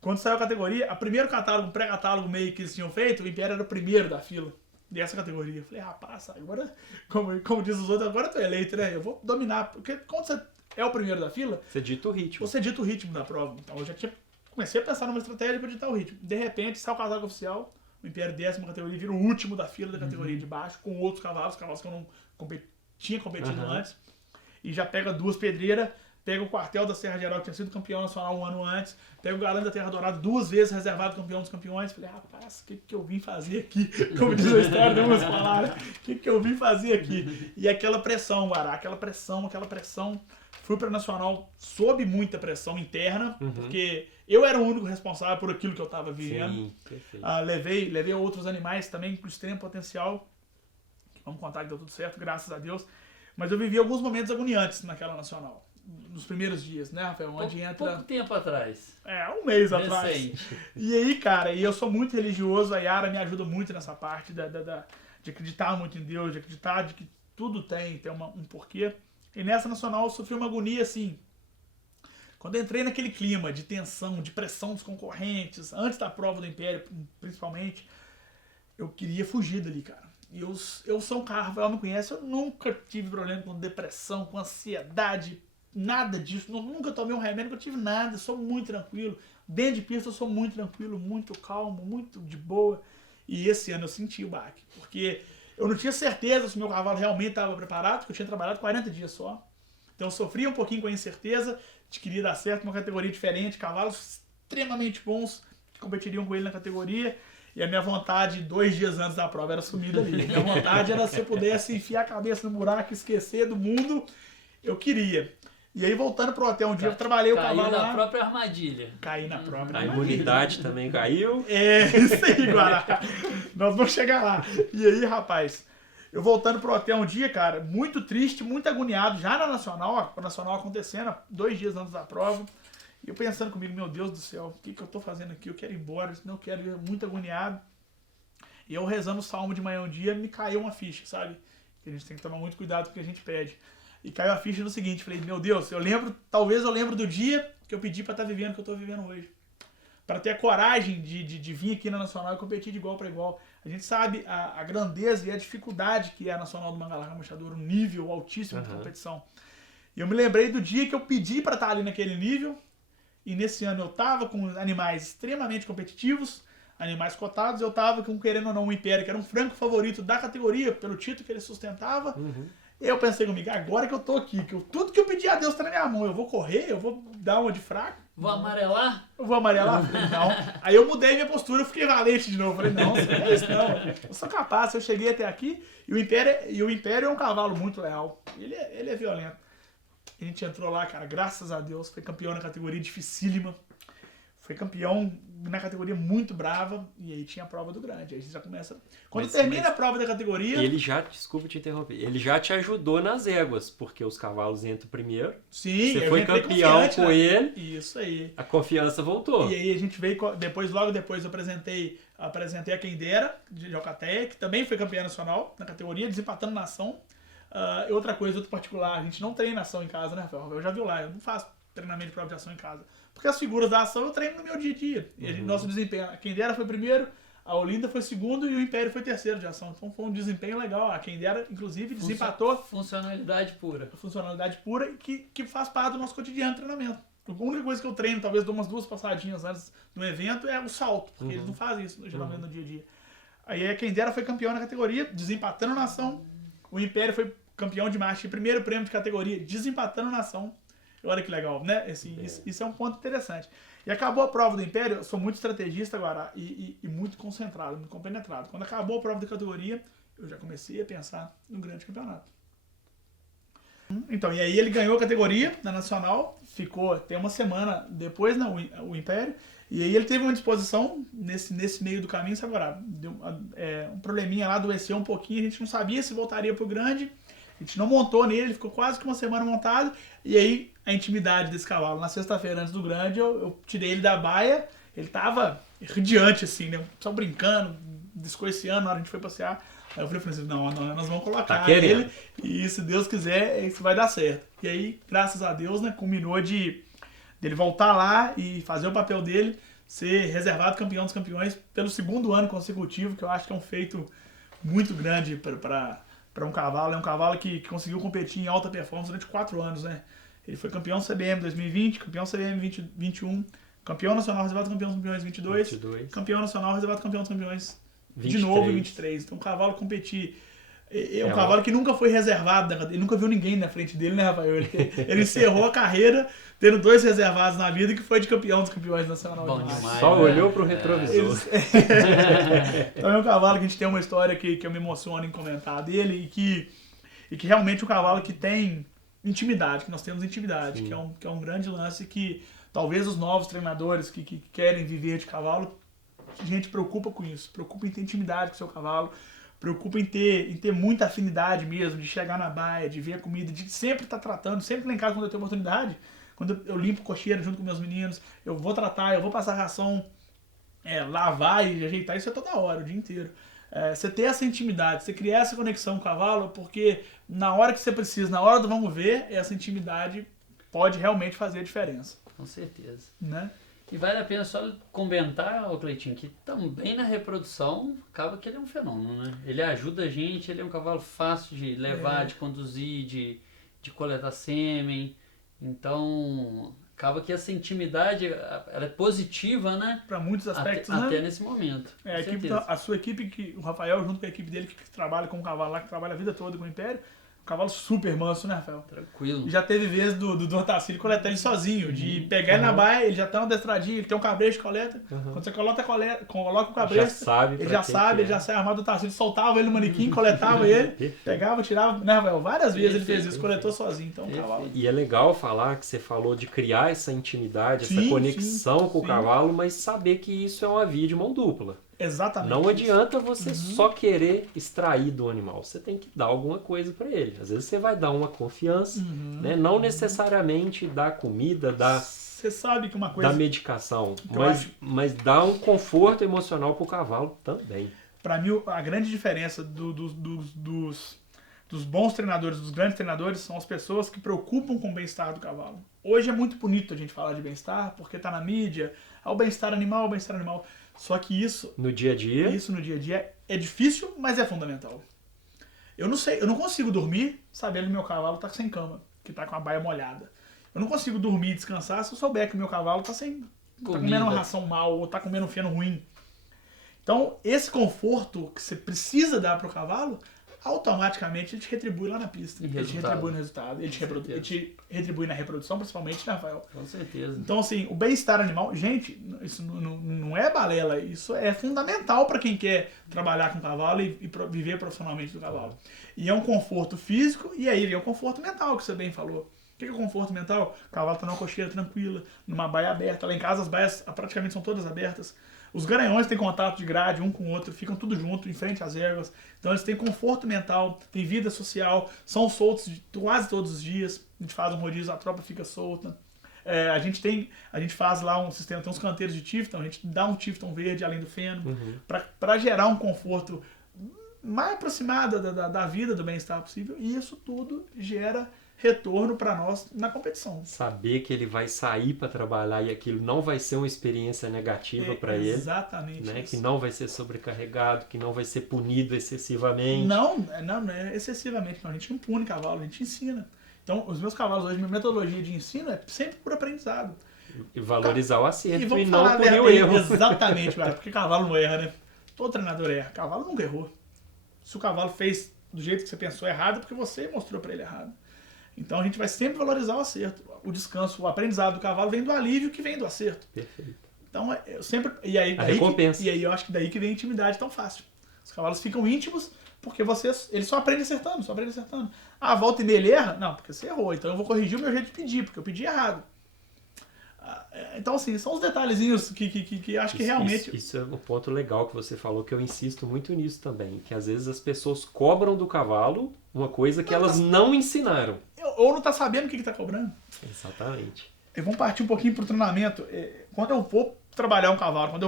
Quando saiu a categoria, o primeiro catálogo, o pré-catálogo meio que eles tinham feito, o Império era o primeiro da fila dessa categoria. Eu falei, rapaz, agora, como diz os outros, agora eu tô eleito, né? Eu vou dominar. Porque quando você é o primeiro da fila, você dita o ritmo. Você dita o ritmo da prova. Então eu já comecei a pensar numa estratégia para ditar o ritmo. De repente, sai o catálogo oficial, o Império 10ª categoria vira o último da fila da categoria de baixo, com outros cavalos que eu não tinha competido antes. E já pega 2 pedreiras, pega o quartel da Serra Geral, que tinha sido campeão nacional um ano antes, pega o Galã da Terra Dourada, 2 vezes reservado campeão dos campeões. Falei, rapaz, o que eu vim fazer aqui? Como diz a história do Músico falar, né? O que eu vim fazer aqui? E aquela pressão, Guará, aquela pressão. Fui para Nacional sob muita pressão interna, porque eu era o único responsável por aquilo que eu estava vivendo. Sim, perfeito. Levei outros animais também com extremo potencial. Vamos contar que deu tudo certo, graças a Deus. Mas eu vivi alguns momentos agoniantes naquela Nacional. Nos primeiros dias, né, Rafael? Onde entra... Pouco tempo atrás. Um mês atrás. Recente. E aí, cara, eu sou muito religioso, a Yara me ajuda muito nessa parte de acreditar muito em Deus, de acreditar de que tudo tem um porquê. E nessa Nacional eu sofri uma agonia, assim, quando eu entrei naquele clima de tensão, de pressão dos concorrentes, antes da prova do Império, principalmente, eu queria fugir dali, cara. E eu sou um cara, Rafael me conhece, eu nunca tive problema com depressão, com ansiedade, nada disso, nunca tomei um remédio, nunca tive nada, sou muito tranquilo. Dentro de pista eu sou muito tranquilo, muito calmo, muito de boa. E esse ano eu senti o baque, porque eu não tinha certeza se o meu cavalo realmente estava preparado, porque eu tinha trabalhado 40 dias só. Então eu sofria um pouquinho com a incerteza de que iria dar certo, uma categoria diferente, cavalos extremamente bons que competiriam com ele na categoria. E a minha vontade, 2 dias antes da prova, era sumir dali. Minha vontade era se eu pudesse enfiar a cabeça no buraco, esquecer do mundo, eu queria. E aí, voltando pro hotel, um dia eu trabalhei o cavalo lá. Caiu na própria armadilha. Caí na própria A armadilha. imunidade também caiu. É, isso aí, Guará. Nós vamos chegar lá. E aí, rapaz, eu voltando pro hotel um dia, cara, muito triste, muito agoniado, já na Nacional, a Nacional acontecendo, 2 dias antes da prova. E eu pensando comigo, meu Deus do céu, o que eu tô fazendo aqui? Eu quero ir embora, senão eu quero ir, muito agoniado. E eu rezando o salmo de manhã um dia, me caiu uma ficha, sabe? Que a gente tem que tomar muito cuidado com o que a gente pede. E caiu a ficha no seguinte, falei, meu Deus, talvez eu lembro do dia que eu pedi pra estar vivendo o que eu tô vivendo hoje. Pra ter a coragem de vir aqui na Nacional e competir de igual para igual. A gente sabe a grandeza e a dificuldade que é a Nacional do Mangalarga Machador, um nível altíssimo de competição. E eu me lembrei do dia que eu pedi pra estar ali naquele nível, e nesse ano eu tava com animais extremamente competitivos, animais cotados, eu tava com, querendo ou não, um Império, que era um franco favorito da categoria, pelo título que ele sustentava. Eu pensei comigo, agora que eu tô aqui, tudo que eu pedi a Deus tá na minha mão, eu vou correr, eu vou dar uma de fraco. Vou amarelar? Eu vou amarelar? Falei, não. Aí eu mudei minha postura, eu fiquei valente de novo. Falei, não, não, eu sou capaz, eu cheguei até aqui. E o Império é um cavalo muito leal, ele é violento. A gente entrou lá, cara, graças a Deus, foi campeão na categoria dificílima. Foi campeão na categoria muito brava, e aí tinha a prova do grande. Aí a gente já começa. Quando termina a prova da categoria. Ele já, desculpa te interromper, ele já te ajudou nas éguas, porque os cavalos entram primeiro. Sim, você foi campeão com né? ele. Isso aí. A confiança voltou. E aí a gente veio, logo depois eu apresentei a Quem Dera, de Alcateia, que também foi campeã nacional na categoria, desempatando na ação. Outro particular, a gente não treina ação em casa, né, Rafael? Eu já viu lá, eu não faço treinamento de prova de ação em casa. Porque as figuras da ação eu treino no meu dia a dia. E nosso desempenho, a Quem Dera foi primeiro, a Olinda foi segundo e o Império foi terceiro de ação. Então foi um desempenho legal. A Quem Dera, inclusive, desempatou. Funcionalidade pura. Funcionalidade pura e que faz parte do nosso cotidiano de treinamento. A única coisa que eu treino, talvez dou umas 2 passadinhas antes do evento, é o salto. Porque eles não fazem isso geralmente no dia a dia. Aí a Quem Dera foi campeão na categoria, desempatando na ação. O Império foi campeão de marcha, primeiro prêmio de categoria, desempatando na ação. Olha que legal, né? Isso é um ponto interessante. E acabou a prova do Império, eu sou muito estrategista agora e muito concentrado, muito compenetrado. Quando acabou a prova da categoria, eu já comecei a pensar no grande campeonato. Então, e aí ele ganhou a categoria na Nacional, ficou até uma semana depois, né, o Império, e aí ele teve uma disposição nesse meio do caminho, sabe agora? Deu um probleminha lá, adoeceu um pouquinho, a gente não sabia se voltaria pro grande. A gente não montou nele, ele ficou quase que uma semana montado. E aí, a intimidade desse cavalo. Na sexta-feira, antes do grande, eu tirei ele da baia. Ele tava radiante, assim, né? Só brincando, descoiciando na hora que a gente foi passear. Aí eu falei assim, não, nós vamos colocar ele. E se Deus quiser, isso vai dar certo. E aí, graças a Deus, né? Culminou dele voltar lá e fazer o papel dele. Ser reservado campeão dos campeões pelo 2º ano consecutivo, que eu acho que é um feito muito grande para um cavalo. É um cavalo que conseguiu competir em alta performance durante 4 anos, né? Ele foi campeão CBM 2020, campeão CBM 2021, campeão nacional reservado campeão dos campeões 22, campeão nacional reservado campeão dos campeões 23. De novo em 23. Então um cavalo competir. É um cavalo que nunca foi reservado, ele nunca viu ninguém na frente dele, né, Rafael? Ele encerrou a carreira tendo 2 reservados na vida, que foi de campeão dos campeões nacional. Bom demais, só olhou pro retrovisor. Então é um cavalo que a gente tem uma história que eu me emociono em comentar dele e que realmente é um cavalo que tem intimidade, que nós temos intimidade, que é um grande lance que talvez os novos treinadores que querem viver de cavalo, a gente preocupa com isso, preocupa em ter intimidade com o seu cavalo, preocupa em ter muita afinidade mesmo, de chegar na baia, de ver a comida, de sempre estar tratando, sempre lá em casa quando eu tenho oportunidade, quando eu limpo cocheira junto com meus meninos, eu vou tratar, eu vou passar ração, lavar e ajeitar, isso é toda hora, o dia inteiro. Você ter essa intimidade, você criar essa conexão com o cavalo, porque na hora que você precisa, na hora do vamos ver, essa intimidade pode realmente fazer a diferença. Com certeza. Né? E vale a pena só comentar, Cleitinho, que também na reprodução acaba que ele é um fenômeno, né? Ele ajuda a gente, ele é um cavalo fácil de levar, de conduzir, de coletar sêmen. Então, acaba que essa intimidade, ela é positiva, né? Para muitos aspectos, né? Até nesse momento. A sua equipe, o Rafael, junto com a equipe dele, que trabalha com o cavalo lá, que trabalha a vida toda com o Império, um cavalo super manso, né, Rafael? Tranquilo. Já teve vezes do Otacílio coletar ele sozinho, de pegar ele na baia, ele já tá adestradinho, ele tem um cabresto, coleta. Quando você coloca o cabresto, ele já sabe, ele já sai armado do Otacílio, soltava ele no manequim, coletava ele, pegava, tirava, né, Rafael? Várias vezes ele fez isso, coletou sozinho. Então, o cavalo... E é legal falar que você falou de criar essa intimidade, essa conexão com o cavalo, mas saber que isso é uma via de mão dupla. Exatamente. Não adianta você só querer extrair do animal. Você tem que dar alguma coisa para ele. Às vezes você vai dar uma confiança, né? Não necessariamente dar comida, Você sabe que uma coisa... da medicação, mas dar um conforto emocional para o cavalo também. Para mim, a grande diferença dos bons treinadores, dos grandes treinadores, são as pessoas que preocupam com o bem-estar do cavalo. Hoje é muito bonito a gente falar de bem-estar, porque tá na mídia, o bem-estar animal, o bem-estar animal. Só que isso... No dia a dia? Isso no dia a dia é difícil, mas é fundamental. Eu não consigo dormir sabendo que meu cavalo tá sem cama, que tá com a baia molhada. Eu não consigo dormir e descansar se eu souber que meu cavalo tá comendo uma ração mal, ou tá comendo um feno ruim. Então, esse conforto que você precisa dar pro cavalo, automaticamente ele te retribui lá na pista. Ele te retribui no resultado. Ele te retribui na reprodução, principalmente, né, Rafael? Com certeza. Então, assim, o bem-estar animal... Gente, isso não é balela. Isso é fundamental para quem quer trabalhar com o cavalo e viver profissionalmente do cavalo. E é um conforto físico e aí é um conforto mental, que você bem falou. O que é conforto mental? O cavalo tá numa cocheira tranquila, numa baia aberta. Lá em casa as baias praticamente são todas abertas. Os garanhões têm contato de grade um com o outro, ficam tudo junto, em frente às éguas. Então eles têm conforto mental, têm vida social, são soltos quase todos os dias. A gente faz um rodízio, a tropa fica solta. A gente faz lá um sistema, tem uns canteiros de tifton, a gente dá um tifton verde além do feno, para gerar um conforto mais aproximado da vida, do bem-estar possível. E isso tudo gera retorno para nós na competição. Saber que ele vai sair para trabalhar e aquilo não vai ser uma experiência negativa para ele. Exatamente. Né? Que não vai ser sobrecarregado, que não vai ser punido excessivamente. Não é excessivamente. Não. A gente não pune cavalo, a gente ensina. Então, os meus cavalos hoje, minha metodologia de ensino é sempre por aprendizado. E valorizar o acerto e não punir o erro. Exatamente, cara, porque cavalo não erra, né? Todo treinador erra. Cavalo nunca errou. Se o cavalo fez do jeito que você pensou errado, é porque você mostrou para ele errado. Então a gente vai sempre valorizar o acerto. O descanso, o aprendizado do cavalo vem do alívio que vem do acerto. Perfeito. Então eu sempre... E aí, a recompensa. E aí eu acho que daí que vem a intimidade tão fácil. Os cavalos ficam íntimos porque ele só aprende acertando, Ah, volta e meia ele erra? Não, porque você errou. Então eu vou corrigir o meu jeito de pedir, porque eu pedi errado. Então, assim, são os detalhezinhos que acho que realmente... Isso é um ponto legal que você falou, que eu insisto muito nisso também. Que às vezes as pessoas cobram do cavalo uma coisa que elas não ensinaram. Ou não tá sabendo o que tá cobrando. Exatamente. Vamos partir um pouquinho pro treinamento. Quando eu vou trabalhar um cavalo,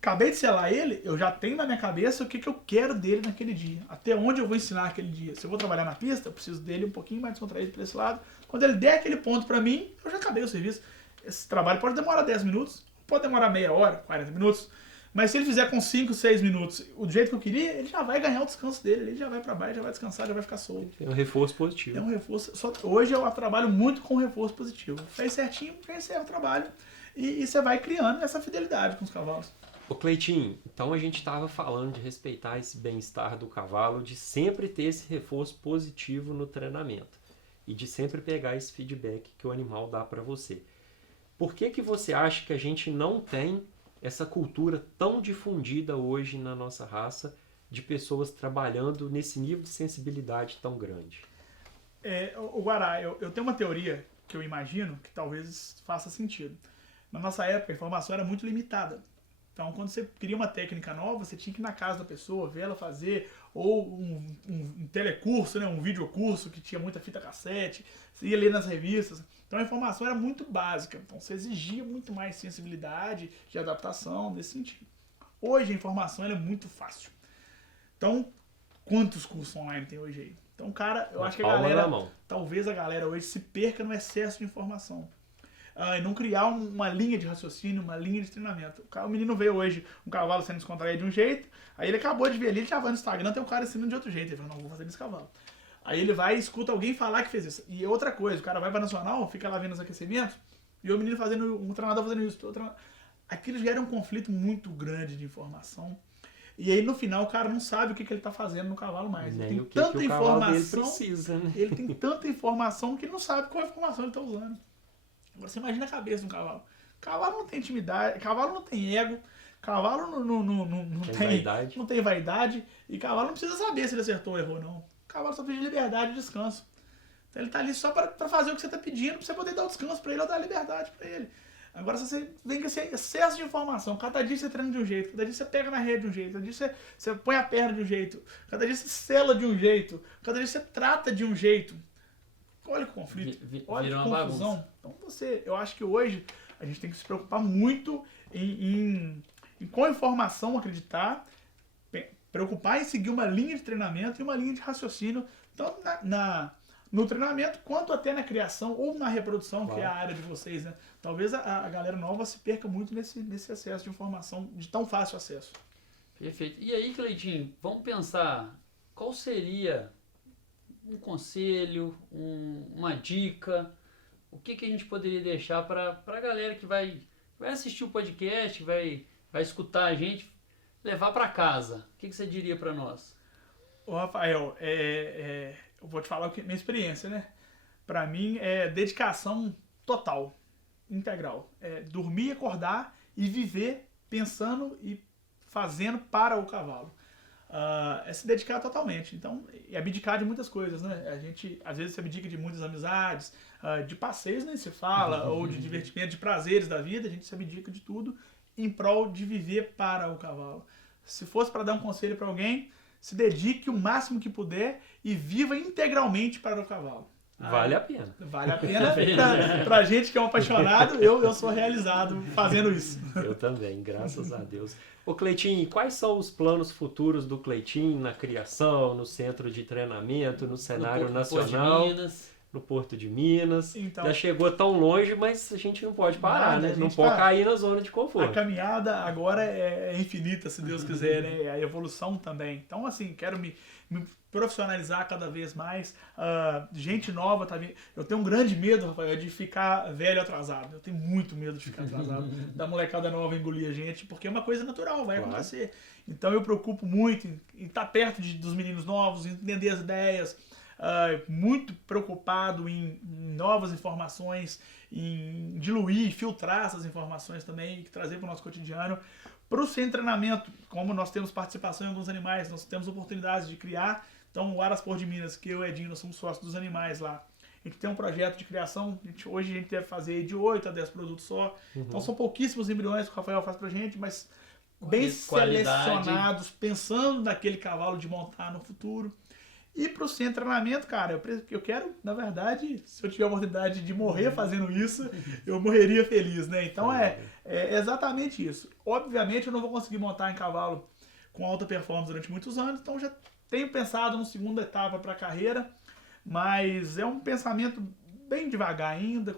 acabei de selar ele, eu já tenho na minha cabeça o que eu quero dele naquele dia. Até onde eu vou ensinar aquele dia. Se eu vou trabalhar na pista, eu preciso dele um pouquinho mais descontraído para esse lado. Quando ele der aquele ponto para mim, eu já acabei o serviço. Esse trabalho pode demorar 10 minutos, pode demorar meia hora, 40 minutos. Mas se ele fizer com 5, 6 minutos, o jeito que eu queria, ele já vai ganhar o descanso dele. Ele já vai para baixo, já vai descansar, já vai ficar solto. É um reforço positivo. É um reforço. Hoje eu trabalho muito com reforço positivo. Fez certinho, já encerra o trabalho. E você vai criando essa fidelidade com os cavalos. Ô Cleitinho, então a gente estava falando de respeitar esse bem-estar do cavalo, de sempre ter esse reforço positivo no treinamento. E de sempre pegar esse feedback que o animal dá para você. Por que você acha que a gente não tem essa cultura tão difundida hoje na nossa raça de pessoas trabalhando nesse nível de sensibilidade tão grande? O Guará, eu tenho uma teoria que eu imagino que talvez faça sentido. Na nossa época, a informação era muito limitada. Então, quando você queria uma técnica nova, você tinha que ir na casa da pessoa, ver ela fazer, ou um telecurso, né, um videocurso que tinha muita fita cassete, você ia ler nas revistas. Então, a informação era muito básica. Então, você exigia muito mais sensibilidade de adaptação nesse sentido. Hoje, a informação ela é muito fácil. Então, quantos cursos online tem hoje aí? Então, cara, eu acho que talvez a galera hoje se perca no excesso de informação. E não criar uma linha de raciocínio, uma linha de treinamento. O menino vê hoje um cavalo sendo descontraído de um jeito, aí ele acabou de ver ali, ele já vai no Instagram, tem um cara ensinando de outro jeito. Ele fala, não, vou fazer desse cavalo. Aí ele vai e escuta alguém falar que fez isso. E outra coisa, o cara vai pra Nacional, fica lá vendo os aquecimentos, e o menino fazendo, um treinador fazendo isso, aquilo gera um conflito muito grande de informação. E aí no final o cara não sabe o que ele tá fazendo no cavalo mais. Nem Ele tem o que tanta que o cavalo dele informação, precisa, né? ele tem tanta informação que ele não sabe qual informação ele tá usando. Agora você imagina a cabeça de um cavalo. Cavalo não tem intimidade, cavalo não tem ego, cavalo não tem vaidade, e cavalo não precisa saber se ele acertou ou errou, não. O cavalo só precisa de liberdade e descanso. Então ele tá ali só pra fazer o que você tá pedindo, pra você poder dar o descanso pra ele ou dar a liberdade pra ele. Agora, se você vem com esse excesso de informação, cada dia você treina de um jeito, cada dia você pega na rede de um jeito, cada dia você põe a perna de um jeito, cada dia você sela de um jeito, cada dia você trata de um jeito. Olha que conflito, olha que confusão. Então eu acho que hoje a gente tem que se preocupar muito em com a informação acreditar, preocupar em seguir uma linha de treinamento e uma linha de raciocínio, tanto no treinamento quanto até na criação ou na reprodução, que é a área de vocês, né? Talvez a galera nova se perca muito nesse excesso de informação, de tão fácil acesso. Perfeito. E aí, Cleitinho, vamos pensar qual seria um conselho, uma dica, o que a gente poderia deixar para a galera que vai assistir o podcast, vai escutar a gente, levar para casa. O que você diria para nós? Ô, Rafael, eu vou te falar minha experiência, né? Para mim é dedicação total, integral. É dormir, acordar e viver pensando e fazendo para o cavalo. É se dedicar totalmente. Então, e abdicar de muitas coisas, né? A gente, às vezes, se abdica de muitas amizades, de passeios, nem se fala, ou de divertimento, de prazeres da vida, a gente se abdica de tudo em prol de viver para o cavalo. Se fosse para dar um conselho para alguém, se dedique o máximo que puder e viva integralmente para o cavalo. Vale a pena. Vale a pena. Pra gente que é um apaixonado, eu sou realizado fazendo isso. Eu também, graças a Deus. Ô Cleitinho, quais são os planos futuros do Cleitinho na criação, no centro de treinamento, no cenário nacional, no Porto de Minas? Então, já chegou tão longe, mas a gente não pode parar, né? Não pode cair na zona de conforto. A caminhada agora é infinita, se Deus quiser, né? A evolução também. Então, assim, quero me profissionalizar cada vez mais. Gente nova tá vindo. Eu tenho um grande medo, Rafael, de ficar velho atrasado. Eu tenho muito medo de ficar atrasado, da molecada nova engolir a gente, porque é uma coisa natural, vai acontecer. Então eu preocupo muito em estar perto dos meninos novos, em entender as ideias, muito preocupado em novas informações, em diluir, filtrar essas informações também e trazer para o nosso cotidiano. Para o centro de treinamento, como nós temos participação em alguns animais, nós temos oportunidades de criar. Então, o Aras Porto de Minas, que eu e o Edinho, nós somos sócios dos animais lá. A gente tem um projeto de criação, hoje a gente deve fazer de 8 a 10 produtos só. Então, são pouquíssimos embriões que o Rafael faz pra gente, mas bem selecionados, pensando naquele cavalo de montar no futuro. E pro centro de treinamento, cara, eu quero, na verdade, se eu tiver a oportunidade de morrer fazendo isso, eu morreria feliz, né? Então é exatamente isso. Obviamente eu não vou conseguir montar em cavalo com alta performance durante muitos anos, então já tenho pensado numa segunda etapa para a carreira, mas é um pensamento bem devagar ainda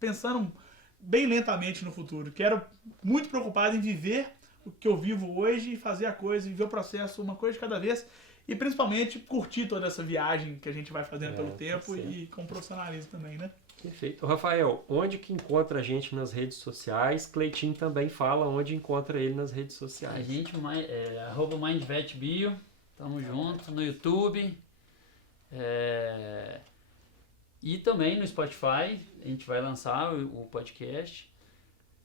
pensando bem lentamente no futuro. Quero muito preocupado em viver o que eu vivo hoje e fazer a coisa, viver o processo uma coisa de cada vez. E principalmente curtir toda essa viagem que a gente vai fazendo pelo tempo e com profissionalismo também, né? Perfeito. Rafael, onde que encontra a gente nas redes sociais? Cleitinho também fala onde encontra ele nas redes sociais. A gente @MindVetBio, tamo junto no YouTube. E também no Spotify, a gente vai lançar o podcast.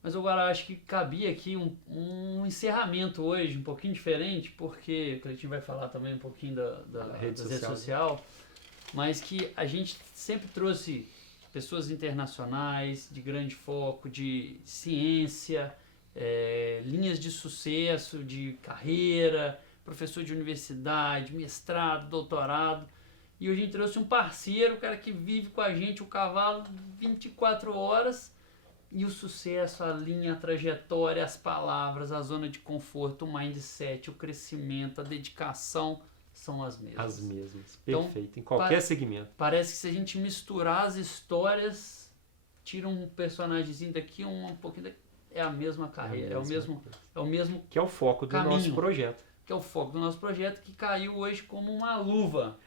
Mas eu agora acho que cabia aqui um encerramento hoje, um pouquinho diferente, porque o Cleitinho vai falar também um pouquinho da rede social, mas que a gente sempre trouxe pessoas internacionais, de grande foco, de ciência, linhas de sucesso, de carreira, professor de universidade, mestrado, doutorado. E hoje a gente trouxe um parceiro, um cara que vive com a gente, o cavalo, 24 horas... E o sucesso, a linha, a trajetória, as palavras, a zona de conforto, o mindset, o crescimento, a dedicação são as mesmas. As mesmas, perfeito. Então, em qualquer segmento. Parece que se a gente misturar as histórias, tira um personagemzinho daqui, um pouquinho daqui, é a mesma carreira, é o mesmo que é o foco do nosso projeto. Que é o foco do nosso projeto, que caiu hoje como uma luva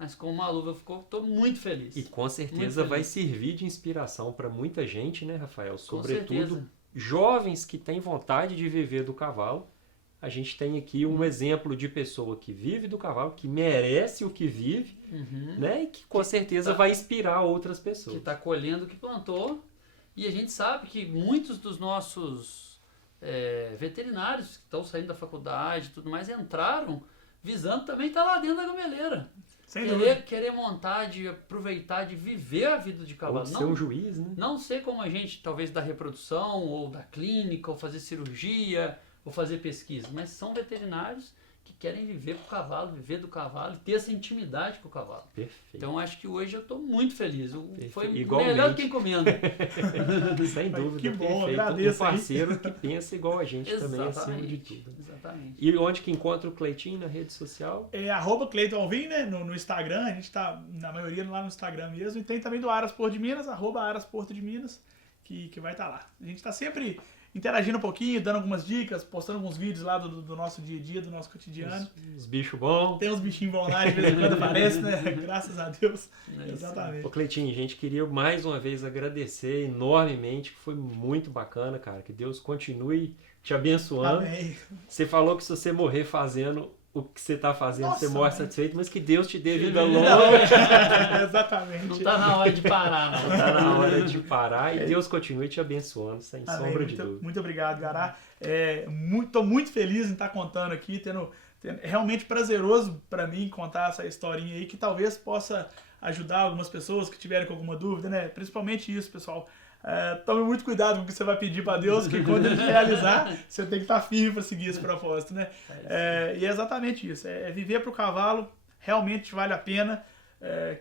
mas com uma luva estou muito feliz. E com certeza vai servir de inspiração para muita gente, né, Rafael? Sobretudo jovens que têm vontade de viver do cavalo. A gente tem aqui um exemplo de pessoa que vive do cavalo, que merece o que vive, né? E que com certeza vai inspirar outras pessoas. Que está colhendo o que plantou. E a gente sabe que muitos dos nossos veterinários que estão saindo da faculdade e tudo mais entraram visando também estar lá dentro da gameleira. Querer montar, de aproveitar, de viver a vida de cavalo. Ou ser um juiz, né? Não ser como a gente, talvez, da reprodução, ou da clínica, ou fazer cirurgia, ou fazer pesquisa. Mas são veterinários que querem viver com o cavalo, viver do cavalo e ter essa intimidade com o cavalo. Perfeito. Então acho que hoje eu estou muito feliz. Foi igualmente. Melhor do que encomenda. Sem dúvida. Que bom, perfeito. agradeço. Um parceiro que pensa igual a gente também, acima de tudo. Exatamente. E onde que encontra o Cleitinho na rede social? @Cleiton Alvim, né? No Instagram, a gente está na maioria lá no Instagram mesmo. E tem também do Aras Porto de Minas, @Arasporto de Minas, que vai estar lá. A gente está sempre interagindo um pouquinho, dando algumas dicas, postando alguns vídeos lá do nosso dia a dia, do nosso cotidiano. Os bichos bons. Tem uns bichinhos bons lá, de vez em quando aparece, né? Graças a Deus. Exatamente. Ô Cleitinho, a gente queria mais uma vez agradecer enormemente, que foi muito bacana, cara. Que Deus continue te abençoando. Amém. Você falou que se você morrer fazendo o que você está fazendo, você morre satisfeito, mas que Deus te dê vida longa. Exatamente. Não está na hora de parar, não. Não está na hora de parar e Deus continue te abençoando, sem sombra de dúvida. Muito obrigado, Gará. Estou muito feliz em estar contando aqui, é realmente prazeroso para mim contar essa historinha aí, que talvez possa ajudar algumas pessoas que tiverem com alguma dúvida, né? Principalmente isso, pessoal. Tome muito cuidado com o que você vai pedir para Deus, que quando ele realizar, você tem que estar firme para seguir esse propósito, né? E é exatamente isso. Viver para o cavalo realmente vale a pena.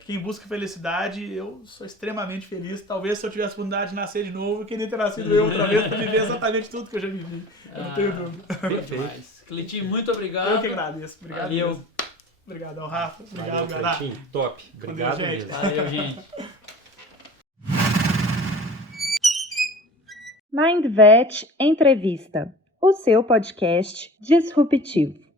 Quem busca felicidade, eu sou extremamente feliz. Talvez se eu tivesse a oportunidade de nascer de novo, eu queria ter nascido eu outra vez para viver exatamente tudo que eu já vivi. Eu não tenho dúvida. Perfeito. Cleitinho, muito obrigado. Eu que agradeço. Obrigado. Valeu. Obrigado ao Rafa. Obrigado, Valeu, Gará. Cleitinho. Top. Obrigado, Valeu, gente. mesmo. Valeu, gente. MindVet Entrevista, o seu podcast disruptivo.